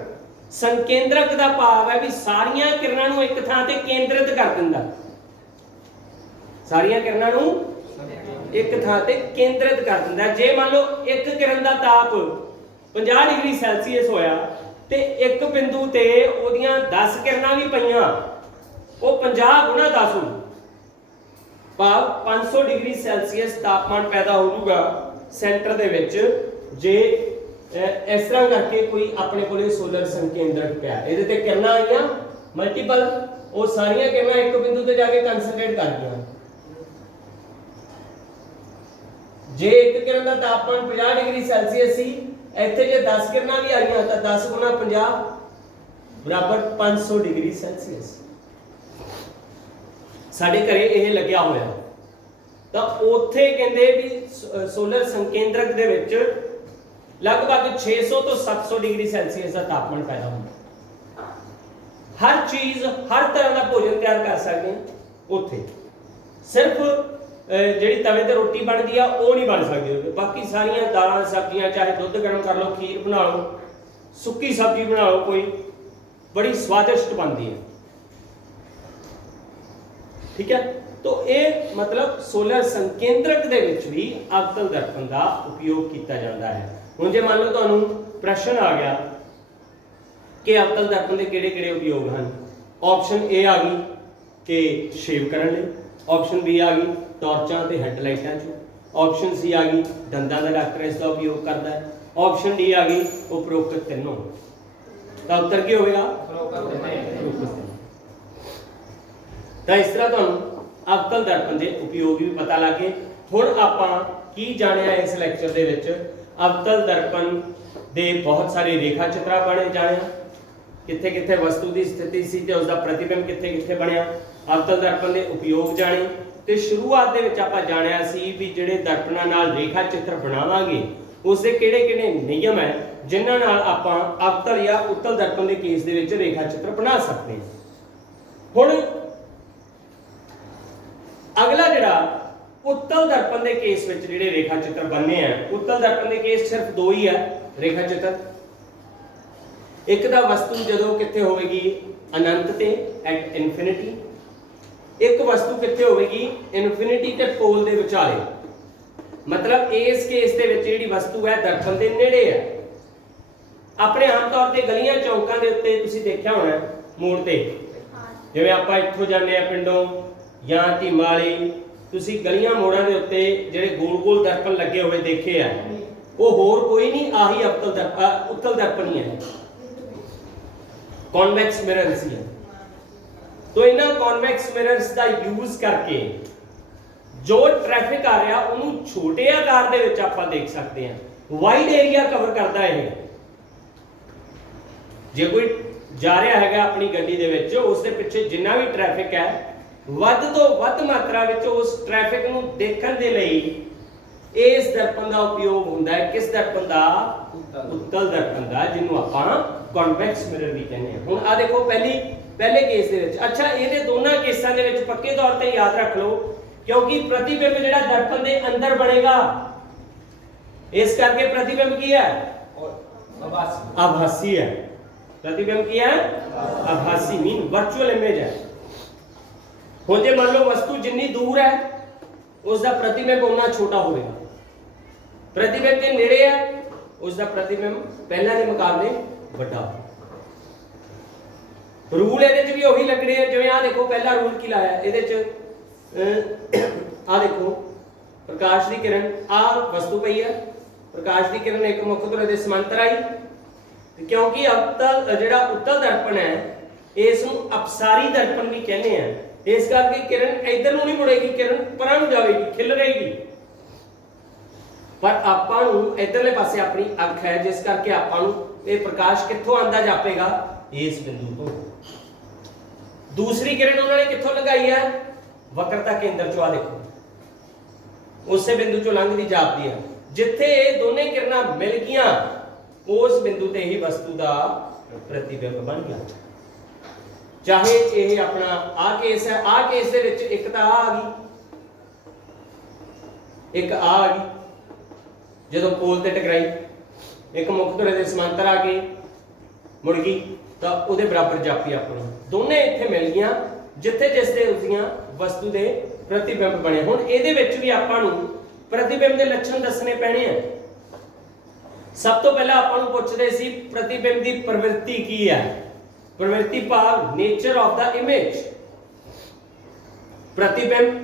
ਸੰਕੇਂਦਰਕ ਦਾ ਭਾਵ ਹੈ ਵੀ ਸਾਰੀਆਂ ਕਿਰਨਾਂ ਨੂੰ ਇੱਕ ਥਾਂ ਤੇ ਕੇਂਦਰਿਤ ਕਰ ਦਿੰਦਾ, ਸਾਰੀਆਂ ਕਿਰਨਾਂ ਨੂੰ ਇੱਕ ਥਾਂ ਤੇ ਕੇਂਦਰਿਤ ਕਰ ਦਿੰਦਾ। ਜੇ ਮੰਨ ਲਓ ਇੱਕ ਕਿਰਨ ਦਾ ਤਾਪ 50 ਡਿਗਰੀ ਸੈਲਸੀਅਸ ਹੋਇਆ ਤੇ ਇੱਕ ਬਿੰਦੂ ਤੇ ਉਹਦੀਆਂ 10 ਕਿਰਨਾਂ ਵੀ ਪਈਆਂ, ਉਹ 50 ਗੁਣਾ 10 ਹੋ, ਭਾਵ 500 ਡਿਗਰੀ ਸੈਲਸੀਅਸ ਤਾਪਮਾਨ ਪੈਦਾ ਹੋ ਜਾਊਗਾ ਸੈਂਟਰ ਦੇ ਵਿੱਚ, ਜੇ ਇਸ ਤਰ੍ਹਾਂ ਕਰਕੇ ਕੋਈ ਆਪਣੇ ਕੋਲੇ ਸੋਲਰ ਸੰਕੇਂਦਰਕ ਪਿਆ, ਇਹਦੇ ਤੇ ਕਿਰਨਾਂ ਆਈਆਂ ਮਲਟੀਪਲ, ਉਹ ਸਾਰੀਆਂ ਕਿਰਨਾਂ ਇੱਕ ਬਿੰਦੂ ਤੇ ਜਾ ਕੇ ਕਨਸੈਂਟਰੇਟ ਕਰ ਗਈਆਂ। ਜੇ ਇੱਕ ਕਿਰਨ ਦਾ ਤਾਪਮਾਨ 50 ਡਿਗਰੀ ਸੈਲਸੀਅਸ ਸੀ, ਇੱਥੇ ਜੇ 10 ਕਿਰਨਾਂ ਵੀ ਆਈਆਂ ਤਾਂ 10 ਗੁਣਾ 50 ਬਰਾਬਰ 500 ਡਿਗਰੀ ਸੈਲਸੀਅਸ। ਸਾਡੇ ਘਰੇ ਇਹ ਲੱਗਿਆ ਹੋਇਆ, ਤਾਂ ਉੱਥੇ ਕਹਿੰਦੇ ਵੀ ਸੋਲਰ ਸੰਕੇਂਦਰਕ ਦੇ ਵਿੱਚ ਲਗਭਗ 600 ਤੋਂ 700 ਡਿਗਰੀ ਸੈਲਸੀਅਸ ਦਾ ਤਾਪਮਾਨ ਪੈਦਾ ਹੁੰਦਾ। ਹਰ ਚੀਜ਼, ਹਰ ਤਰ੍ਹਾਂ ਦਾ ਭੋਜਨ ਤਿਆਰ ਕਰ ਸਕਦੇ ਹਾਂ ਉੱਥੇ। ਸਿਰਫ ਜਿਹੜੀ ਤਵੇ ਤੇ ਰੋਟੀ ਬਣਦੀ ਆ ਉਹ ਨਹੀਂ ਬਣ ਸਕਦੀ ਉੱਥੇ, ਬਾਕੀ ਸਾਰੀਆਂ ਦਾਲਾਂ ਸਬਜ਼ੀਆਂ, ਚਾਹੇ ਦੁੱਧ ਗਰਮ ਕਰ ਲਓ, ਖੀਰ ਬਣਾ ਲਓ, ਸੁੱਕੀ ਸਬਜ਼ੀ ਬਣਾ ਲਓ, ਕੋਈ ਬੜੀ ਸਵਾਦਿਸ਼ਟ ਬਣਦੀ ਹੈ। ਠੀਕ ਹੈ, तो ਇਹ मतलब सोलर संकेंद्रक ਦੇ ਵਿੱਚ ਵੀ ਅਵਤਲ ਦਰਪਣ ਦਾ ਉਪਯੋਗ ਕੀਤਾ ਜਾਂਦਾ ਹੈ। ਹੁਣ ਜੇ ਮੰਨ ਲਓ ਤੁਹਾਨੂੰ ਪ੍ਰਸ਼ਨ ਆ ਗਿਆ ਕਿ ਅਵਤਲ ਦਰਪਣ ਦੇ ਕਿਹੜੇ-ਕਿਹੜੇ ਉਪਯੋਗ ਹਨ, ਆਪਸ਼ਨ ਏ ਆ ਗਈ ਕਿ ਸ਼ੇਵ ਕਰਨ ਲਈ, ਆਪਸ਼ਨ ਬੀ ਆ ਗਈ ਟਾਰਚਾਂ ਤੇ ਹੈਡਲਾਈਟਾਂ 'ਚ, ਆਪਸ਼ਨ ਸੀ ਆ ਗਈ ਦੰਦਾਂ ਦਾ ਡਾਕਟਰ ਇਸ ਦਾ ਉਪਯੋਗ ਕਰਦਾ ਹੈ, ਆਪਸ਼ਨ ਡੀ ਆ ਗਈ ਉਪਰੋਕਤ ਤਿੰਨੋਂ। ਤਾਂ ਉੱਤਰ ਕੀ ਹੋਵੇਗਾ? ਤਾਂ ਇਸ ਤਰ੍ਹਾਂ ਤੁਹਾਨੂੰ ਅਵਤਲ ਦਰਪਣ ਦੇ ਉਪਯੋਗ ਵੀ ਪਤਾ ਲੱਗ ਗਏ। ਹੁਣ ਆਪਾਂ ਕੀ ਜਾਣਿਆ ਇਸ ਲੈਕਚਰ ਦੇ ਵਿੱਚ? ਅਵਤਲ ਦਰਪਣ ਦੇ ਬਹੁਤ ਸਾਰੇ ਰੇਖਾ ਚਿੱਤਰ ਬਣੇ ਜਾਣਿਆ, ਕਿੱਥੇ ਕਿੱਥੇ ਵਸਤੂ ਦੀ ਸਥਿਤੀ ਸੀ ਤੇ ਉਸ ਦਾ ਪ੍ਰਤੀਬਿੰਬ ਕਿੱਥੇ ਕਿੱਥੇ ਬਣਿਆ, ਅਵਤਲ ਦਰਪਣ ਦੇ ਉਪਯੋਗ ਜਾਣੇ, ਤੇ ਸ਼ੁਰੂਆਤ ਦੇ ਵਿੱਚ ਆਪਾਂ ਜਾਣਿਆ ਸੀ ਵੀ ਜਿਹੜੇ ਦਰਪਣਾਂ ਨਾਲ ਰੇਖਾ ਚਿੱਤਰ ਬਣਾਵਾਂਗੇ ਉਸ ਦੇ ਕਿਹੜੇ-ਕਿਹੜੇ ਨਿਯਮ ਹੈ ਜਿਨ੍ਹਾਂ ਨਾਲ ਆਪਾਂ ਅਵਤਲ ਜਾਂ ਉੱਤਲ ਦਰਪਣ ਦੇ ਕੇਸ ਦੇ ਵਿੱਚ ਰੇਖਾ ਚਿੱਤਰ ਬਣਾ ਸਕਦੇ ਹਾਂ। ਹੁਣ ਅਗਲਾ ਜਿਹੜਾ ਉੱਤਲ ਦਰਪਣ ਦੇ ਕੇਸ ਵਿੱਚ ਜਿਹੜੇ ਰੇਖਾ ਚਿੱਤਰ ਬਣਨੇ ਆ, ਉੱਤਲ ਦਰਪਣ ਦੇ ਕੇਸ ਸਿਰਫ ਦੋ ਹੀ ਹੈ ਰੇਖਾ ਚਿੱਤਰ। ਇੱਕ ਦਾ ਵਸਤੂ ਜਦੋਂ ਕਿੱਥੇ ਹੋਵੇਗੀ? ਅਨੰਤ ਤੇ ਐਟ ਇਨਫਿਨਿਟੀ। ਇੱਕ ਵਸਤੂ ਕਿੱਥੇ ਹੋਵੇਗੀ? ਇਨਫਿਨਿਟੀ ਤੇ ਪੋਲ ਦੇ ਵਿਚਾਲੇ। ਮਤਲਬ ਇਸ ਕੇਸ ਦੇ ਵਿੱਚ ਜਿਹੜੀ ਵਸਤੂ ਹੈ ਦਰਪਣ ਦੇ ਨੇੜੇ ਹੈ। ਆਪਣੇ ਆਮ ਤੌਰ ਤੇ ਗਲੀਆਂ ਚੌਂਕਾਂ ਦੇ ਉੱਤੇ ਤੁਸੀਂ ਦੇਖਿਆ ਹੋਣਾ ਮੋੜ ਤੇ, ਜਿਵੇਂ ਆਪਾਂ ਇੱਥੋਂ ਜਾਂਦੇ ਆ ਪਿੰਡੋਂ ਜਾਂ ਧੀਮਾਲੀ, ਤੁਸੀਂ ਗਲੀਆਂ ਮੋੜਾਂ ਦੇ ਉੱਤੇ ਜਿਹੜੇ ਗੋਲ-ਗੋਲ ਦਰਪਣ ਲੱਗੇ ਹੋਏ ਦੇਖੇ ਆ, ਉਹ ਹੋਰ ਕੋਈ ਨਹੀਂ, ਆਹੀ ਅਵਤਲ ਦਰਪਣ ਉੱਤਲ ਦਰਪਣ ਹੀ ਹੈ, ਕਨਵੈਕਸ ਮਿਰਰਸ ਹੀ ਹੈ। तो ਇਹਨਾਂ ਕਨਵੈਕਸ ਮਿਰਰਸ ਦਾ ਯੂਜ਼ ਕਰਕੇ ਜੋ ਟ੍ਰੈਫਿਕ ਆ ਰਿਹਾ ਉਹਨੂੰ ਛੋਟੇ ਆਕਾਰ ਦੇ ਵਿੱਚ ਆਪਾਂ ਦੇਖ ਸਕਦੇ ਹਾਂ, ਵਾਈਡ ਏਰੀਆ ਕਵਰ ਕਰਦਾ ਇਹ। ਜੇ ਕੋਈ ਜਾ ਰਿਹਾ ਹੈਗਾ ਆਪਣੀ ਗੱਡੀ ਦੇ ਵਿੱਚ, ਉਸ ਦੇ ਪਿੱਛੇ ਜਿੰਨਾ ਵੀ ਟ੍ਰੈਫਿਕ ਹੈ, ਵੱਧ ਤੋਂ ਵੱਧ ਮਾਤਰਾ ਵਿੱਚ ਉਸ ਟ੍ਰੈਫਿਕ ਨੂੰ ਦੇਖਣ ਦੇ ਲਈ ਇਸ ਦਰਪਣ ਦਾ ਉਪਯੋਗ ਹੁੰਦਾ ਹੈ। ਕਿਸ ਦਰਪਣ ਦਾ? ਉੱਤਲ ਦਰਪਣ ਦਾ, ਜਿਹਨੂੰ ਆਪਾਂ ਕਨਵੈਕਸ ਮਿਰਰ ਵੀ ਕਹਿੰਦੇ ਹਾਂ। ਹੁਣ ਆ ਦੇਖੋ ਪਹਿਲੇ ਕੇਸ ਦੇ ਵਿੱਚ, ਅੱਛਾ ਇਹਦੇ ਦੋਨਾਂ ਕੇਸਾਂ ਦੇ ਵਿੱਚ ਪੱਕੇ ਤੌਰ ਤੇ ਯਾਦ ਰੱਖ ਲਓ, ਕਿਉਂਕਿ ਪ੍ਰਤੀਬਿੰਬ ਜਿਹੜਾ ਦਰਪਣ ਦੇ ਅੰਦਰ ਬਣੇਗਾ, ਇਸ ਕਰਕੇ ਪ੍ਰਤੀਬਿੰਬ ਕੀ ਹੈ? आभासी है। प्रतिबिंब क्या है? आभासी मीन वर्चुअल इमेज है। ਹੁਣ ਜੇ ਮੰਨ ਲਓ ਵਸਤੂ ਜਿੰਨੀ ਦੂਰ ਹੈ ਉਸ ਦਾ ਪ੍ਰਤੀਬਿੰਬ ਉਨਾ ਛੋਟਾ ਹੋਵੇਗਾ, ਪ੍ਰਤੀਬਿੰਬ ਦੇ ਨੇੜੇ ਹੈ ਉਸ ਦਾ ਪ੍ਰਤੀਬਿੰਬ ਪਹਿਲਾਂ ਦੇ ਮੁਕਾਬਲੇ ਵੱਡਾ। ਰੂਲ ਇਹਦੇ 'ਚ ਵੀ ਉਹੀ ਲੱਗਣੇ ਆ, ਜਿਵੇਂ ਆ ਦੇਖੋ ਪਹਿਲਾ ਰੂਲ ਕੀ ਲਾਇਆ ਇਹਦੇ 'ਚ, ਆ ਦੇਖੋ ਪ੍ਰਕਾਸ਼ ਦੀ ਕਿਰਨ, ਆ ਵਸਤੂ ਪਈ ਹੈ, ਪ੍ਰਕਾਸ਼ ਦੀ ਕਿਰਨ ਇੱਕ ਮੁੱਖ ਧੁਰੇ ਦੇ ਸਮਾਂਤਰ ਆਈ, ਕਿਉਂਕਿ ਅਵਤਲ ਜਿਹੜਾ ਉੱਤਲ ਦਰਪਣ ਹੈ ਇਸ ਨੂੰ ਅਪਸਾਰੀ ਦਰਪਣ ਵੀ ਕਹਿੰਦੇ ਆ, ਇਸ ਕਰਕੇ ਕਿਰਨ ਇਧਰ ਨੂੰ ਨਹੀਂ ਮੁੜੇਗੀ, ਕਿਰਨ ਪਰਾਂ ਨੂੰ ਜਾਵੇਗੀ, ਖਿਲ ਰਹੇਗੀ, ਪਰ ਆਪਾਂ ਨੂੰ ਇਧਰਲੇ ਪਾਸੇ ਆਪਣੀ ਅੱਖ ਹੈ, ਜਿਸ ਕਰਕੇ ਆਪਾਂ ਨੂੰ ਇਹ ਪ੍ਰਕਾਸ਼ ਕਿੱਥੋਂ ਆਂਦਾ ਜਾਪੇਗਾ? ਇਸ ਬਿੰਦੂ ਤੋਂ। ਦੂਸਰੀ ਕਿਰਨ ਉਹਨਾਂ ਨੇ ਕਿੱਥੋਂ ਲਗਾਈ ਹੈ? ਵਕਰਤਾ ਕੇਂਦਰ ਚੋਂ, ਆ ਦੇਖੋ ਉਸੇ ਬਿੰਦੂ ਚੋਂ ਲੰਘਦੀ ਜਾਪਦੀ ਹੈ। ਜਿੱਥੇ ਇਹ ਦੋਨੇ ਕਿਰਨਾਂ ਮਿਲ ਗਈਆਂ ਉਸ ਬਿੰਦੂ ਤੇ ਹੀ ਵਸਤੂ ਦਾ ਪ੍ਰਤੀਬਿੰਬ ਬਣ ਗਿਆ। ਚਾਹੇ ਇਹ ਆਪਣਾ ਆ ਕੇਸ ਹੈ, ਆ ਕੇਸ ਦੇ ਵਿੱਚ ਇੱਕ ਤਾਂ ਆ ਗਈ, ਇੱਕ ਆ ਗਈ ਜਦੋਂ ਪੋਲ ਤੇ ਟਕਰਾਈ, ਇੱਕ ਮੁੱਖ ਧੁਰੇ ਦੇ ਸਮਾਂਤਰ ਆ ਕੇ ਮੁੜ ਗਈ ਤਾਂ ਉਹਦੇ ਬਰਾਬਰ ਜਾਪੀ ਆਪਣੀ, ਦੋਨੇ ਇੱਥੇ ਮਿਲ ਗਈਆਂ ਜਿੱਥੇ ਜਿਸ ਦੇ ਉਸਦੀਆਂ ਵਸਤੂ ਦੇ ਪ੍ਰਤੀਬਿੰਬ ਬਣੇ। ਹੁਣ ਇਹਦੇ ਵਿੱਚ ਵੀ ਆਪਾਂ ਨੂੰ ਪ੍ਰਤੀਬਿੰਬ ਦੇ ਲੱਛਣ ਦੱਸਣੇ ਪੈਣੇ ਆ। ਸਭ ਤੋਂ ਪਹਿਲਾਂ ਆਪਾਂ ਨੂੰ ਪੁੱਛਦੇ ਸੀ ਪ੍ਰਤੀਬਿੰਬ ਦੀ ਪ੍ਰਵਿਰਤੀ ਕੀ ਹੈ। ਪ੍ਰਵਿਰਤੀ ਭਾਵ ਨੇਚਰ ਆਫ ਦਾ ਇਮੇਜ। ਪ੍ਰਤੀਬਿੰਬ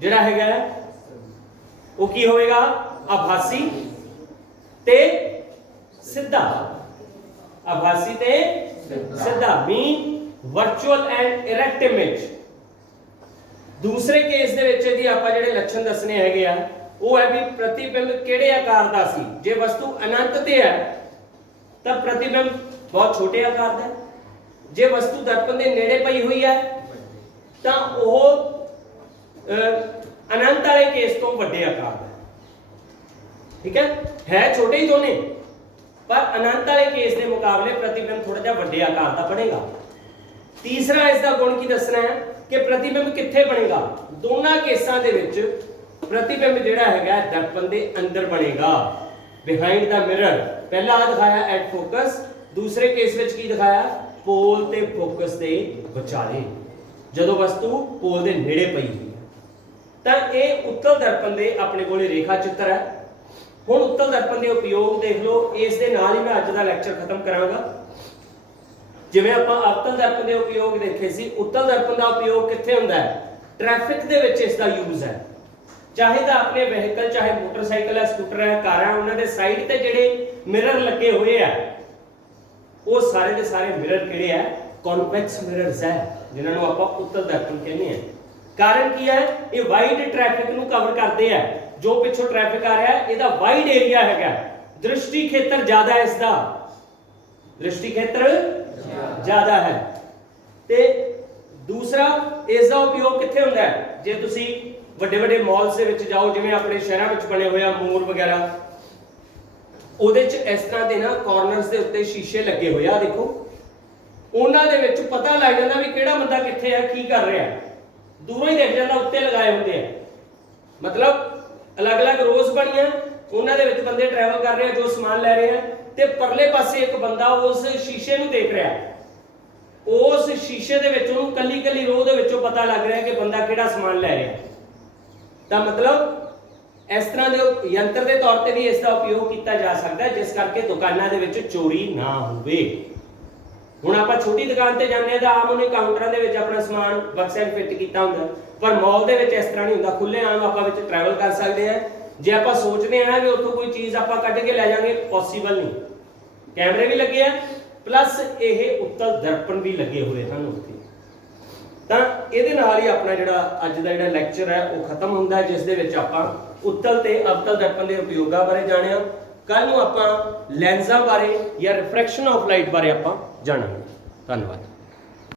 ਜਿਹੜਾ ਹੈਗਾ ਉਹ ਕੀ ਹੋਵੇਗਾ, ਆਭਾਸੀ ਤੇ ਸਿੱਧਾ। ਆਭਾਸੀ ਤੇ ਸਿੱਧਾ ਮੀਨ ਵਰਚੁਅਲ ਐਂਡ ਇਰੈਕਟ ਇਮੇਜ। ਦੂਸਰੇ ਕੇਸ ਦੇ ਵਿੱਚ ਇਹਦੀ ਆਪਾਂ ਜਿਹੜੇ ਲੱਛਣ ਦੱਸਣੇ ਹੈਗੇ ਆ ਉਹ ਹੈ ਵੀ ਪ੍ਰਤੀਬਿੰਬ ਕਿਹੜੇ ਆਕਾਰ ਦਾ ਸੀ। ਜੇ ਵਸਤੂ ਅਨੰਤ ਤੇ ਹੈ ਤਾਂ ਪ੍ਰਤੀਬਿੰਬ ਬਹੁਤ ਛੋਟੇ ਆਕਾਰ ਦਾ ਹੈ। ਜੇ ਵਸਤੂ ਦਰਪਣ ਦੇ ਨੇੜੇ ਪਈ ਹੋਈ ਹੈ ਤਾਂ ਉਹ ਅਨੰਤ ਵਾਲੇ ਕੇਸ ਤੋਂ ਵੱਡੇ ਆਕਾਰ ਦਾ ਹੈ। ਠੀਕ ਹੈ ਛੋਟੇ ਹੀ ਦੋਨੇ, ਪਰ ਅਨੰਤ ਵਾਲੇ ਕੇਸ ਦੇ ਮੁਕਾਬਲੇ ਪ੍ਰਤੀਬਿੰਬ ਥੋੜਾ ਜਿਹਾ ਵੱਡੇ ਆਕਾਰ ਦਾ ਬਣੇਗਾ। ਤੀਸਰਾ ਇਸ ਦਾ ਗੁਣ ਕੀ ਦੱਸਣਾ ਹੈ ਕਿ ਪ੍ਰਤੀਬਿੰਬ ਕਿੱਥੇ ਬਣੇਗਾ। ਦੋਨਾਂ ਕੇਸਾਂ ਦੇ ਵਿੱਚ ਪ੍ਰਤੀਬਿੰਬ ਜਿਹੜਾ ਹੈਗਾ ਦਰਪਣ ਦੇ ਅੰਦਰ ਬਣੇਗਾ, ਬਿਹਾਈਂਡ ਦਾ ਮਿਰਰ। ਪਹਿਲਾ ਦਿਖਾਇਆ ਐਟ ਫੋਕਸ, ਦੂਸਰੇ ਕੇਸ ਵਿੱਚ ਕੀ ਦਿਖਾਇਆ, ਪੋਲ ਤੇ ਫੋਕਸ ਦੇ ਵਿਚਾਲੇ, ਜਦੋਂ ਵਸਤੂ ਪੋਲ ਦੇ ਨੇੜੇ ਪਈ ਹੋਈ ਹੈ। ਤਾਂ ਇਹ ਉੱਤਲ ਦਰਪਣ ਦੇ ਆਪਣੇ ਕੋਲੇ ਰੇਖਾ ਚਿੱਤਰ ਹੈ। ਹੁਣ ਉੱਤਲ ਦਰਪਣ ਦੇ ਉਪਯੋਗ ਦੇਖ ਲਓ। ਇਸ ਦੇ ਨਾਲ ਹੀ ਮੈਂ ਅੱਜ ਦਾ ਲੈਕਚਰ ਖਤਮ ਕਰਾਂਗਾ। ਜਿਵੇਂ ਆਪਾਂ ਅਵਤਲ ਦਰਪਣ ਦੇ ਉਪਯੋਗ ਦੇਖੇ ਸੀ, ਉੱਤਲ ਦਰਪਣ ਦਾ ਉਪਯੋਗ ਕਿੱਥੇ ਹੁੰਦਾ ਹੈ, ਟ੍ਰੈਫਿਕ ਦੇ ਵਿੱਚ ਇਸ ਦਾ ਯੂਜ਼ ਹੈ। ਚਾਹੇ ਤਾਂ ਆਪਣੇ ਵਹੀਕਲ, ਚਾਹੇ ਮੋਟਰਸਾਈਕਲ ਹੈ, ਸਕੂਟਰ ਹੈ, ਕਾਰ ਹੈ, ਉਹਨਾਂ ਦੇ ਸਾਈਡ ਤੇ ਜਿਹੜੇ ਮਿਰਰ ਲੱਗੇ ਹੋਏ ਆ ਉਹ ਸਾਰੇ ਦੇ ਸਾਰੇ ਮਿਰਰ ਕਿਹੜੇ ਆ, ਕਨਵੈਕਸ ਮਿਰਰਸ ਹੈ, ਜਿਨ੍ਹਾਂ ਨੂੰ ਆਪਾਂ ਉੱਤਲ ਦਰਪਣ ਕਹਿੰਦੇ ਆ। ਕਾਰਨ ਕੀ ਹੈ, ਇਹ ਵਾਈਡ ਟ੍ਰੈਫਿਕ ਨੂੰ ਕਵਰ ਕਰਦੇ ਆ। ਜੋ ਪਿੱਛੋਂ ਟ੍ਰੈਫਿਕ ਆ ਰਿਹਾ ਇਹਦਾ ਵਾਈਡ ਏਰੀਆ ਹੈਗਾ, ਦ੍ਰਿਸ਼ਟੀ ਖੇਤਰ ਜ਼ਿਆਦਾ ਹੈ, ਇਸ ਦਾ ਦ੍ਰਿਸ਼ਟੀ ਖੇਤਰ ਜ਼ਿਆਦਾ ਹੈ। ਤੇ ਦੂਸਰਾ ਇਸ ਦਾ ਉਪਯੋਗ ਕਿੱਥੇ ਹੁੰਦਾ ਹੈ, ਜੇ ਤੁਸੀਂ ਵੱਡੇ ਵੱਡੇ ਮਾਲਸ ਦੇ ਵਿੱਚ ਜਾਓ, ਜਿਵੇਂ ਆਪਣੇ ਸ਼ਹਿਰਾਂ ਵਿੱਚ ਬਣੇ ਹੋਏ ਆ ਮੋਲ ਵਗੈਰਾ, ਉਹਦੇ 'ਚ ਇਸ ਤਰ੍ਹਾਂ ਦੇ ਨਾ ਕਾਰਨਰਸ ਦੇ ਉੱਤੇ ਸ਼ੀਸ਼ੇ ਲੱਗੇ ਹੋਏ ਆ, ਦੇਖੋ ਉਹਨਾਂ ਦੇ ਵਿੱਚ ਪਤਾ ਲੱਗ ਜਾਂਦਾ ਵੀ ਕਿਹੜਾ ਬੰਦਾ ਕਿੱਥੇ ਆ, ਕੀ ਕਰ ਰਿਹਾ, ਦੂਰੋਂ ਹੀ ਦਿਖ ਜਾਂਦਾ। ਉੱਤੇ ਲਗਾਏ ਹੁੰਦੇ ਆ, ਮਤਲਬ ਅਲੱਗ-ਅਲੱਗ ਰੋਜ਼ ਬਣੀਆਂ, ਉਹਨਾਂ ਦੇ ਵਿੱਚ ਬੰਦੇ ਟਰੈਵਲ ਕਰ ਰਹੇ ਆ, ਜੋ ਸਮਾਨ ਲੈ ਰਹੇ ਆ, ਤੇ ਪਰਲੇ ਪਾਸੇ ਇੱਕ ਬੰਦਾ ਉਸ ਸ਼ੀਸ਼ੇ ਨੂੰ ਦੇਖ ਰਿਹਾ। ਉਸ ਸ਼ੀਸ਼ੇ ਦੇ ਵਿੱਚ ਉਹਨੂੰ ਕੱਲੀ ਕੱਲੀ ਰੋਹ ਦੇ ਵਿੱਚੋਂ ਪਤਾ ਲੱਗ ਰਿਹਾ ਕਿ ਬੰਦਾ ਕਿਹੜਾ ਸਮਾਨ ਲੈ ਰਿਹਾ। ਤਾਂ ਮਤਲਬ ਇਸ ਤਰ੍ਹਾਂ ਦੇ ਯੰਤਰ ਦੇ ਤੌਰ ਤੇ ਵੀ ਇਸ ਦਾ ਉਪਯੋਗ ਕੀਤਾ ਜਾ ਸਕਦਾ ਹੈ, ਜਿਸ ਕਰਕੇ ਦੁਕਾਨਾਂ ਦੇ ਵਿੱਚ ਚੋਰੀ ਨਾ ਹੋਵੇ। ਹੁਣ ਆਪਾਂ ਛੋਟੀ ਦੁਕਾਨ ਤੇ ਜਾਂਦੇ ਆ ਤਾਂ ਆਮ ਉਹਨੇ ਕਾਊਂਟਰਾਂ ਦੇ ਵਿੱਚ ਆਪਣਾ ਸਮਾਨ ਬਕਸੇ ਵਿੱਚ ਫਿੱਟ ਕੀਤਾ ਹੁੰਦਾ, ਪਰ ਮਾਲ ਦੇ ਵਿੱਚ ਇਸ ਤਰ੍ਹਾਂ ਨਹੀਂ ਹੁੰਦਾ। ਖੁੱਲੇ ਆਮ ਆਪਾਂ ਵਿੱਚ ਟਰੈਵਲ ਕਰ ਸਕਦੇ ਆ। ਜੇ ਆਪਾਂ ਸੋਚਦੇ ਆ ਨਾ ਵੀ ਉੱਥੋਂ ਕੋਈ ਚੀਜ਼ ਆਪਾਂ ਕੱਢ ਕੇ ਲੈ ਜਾਾਂਗੇ, ਪੋਸੀਬਲ ਨਹੀਂ। ਕੈਮਰੇ ਵੀ ਲੱਗੇ ਆ, ਪਲੱਸ ਇਹ ਉੱਤਲ ਦਰਪਣ ਵੀ ਲੱਗੇ ਹੋਏ ਹਨ ਉੱਥੇ। ਤਾਂ ਇਹਦੇ ਨਾਲ ਹੀ ਆਪਣਾ ਜਿਹੜਾ ਅੱਜ ਦਾ ਜਿਹੜਾ ਲੈਕਚਰ ਹੈ ਉਹ ਖਤਮ ਹੁੰਦਾ ਹੈ, ਜਿਸ ਦੇ ਵਿੱਚ ਆਪਾਂ ਉੱਤਲ ਤੇ ਅਵਤਲ ਦਰਪਣ ਦੇ ਉਪਯੋਗਾਂ ਬਾਰੇ ਜਾਣਿਆ। ਕੱਲ ਨੂੰ ਆਪਾਂ ਲੈਂਸਾਂ ਬਾਰੇ ਜਾਂ ਰਿਫਰੈਕਸ਼ਨ ਆਫ ਲਾਈਟ ਬਾਰੇ ਆਪਾਂ ਜਾਣਾਂਗੇ। ਧੰਨਵਾਦ।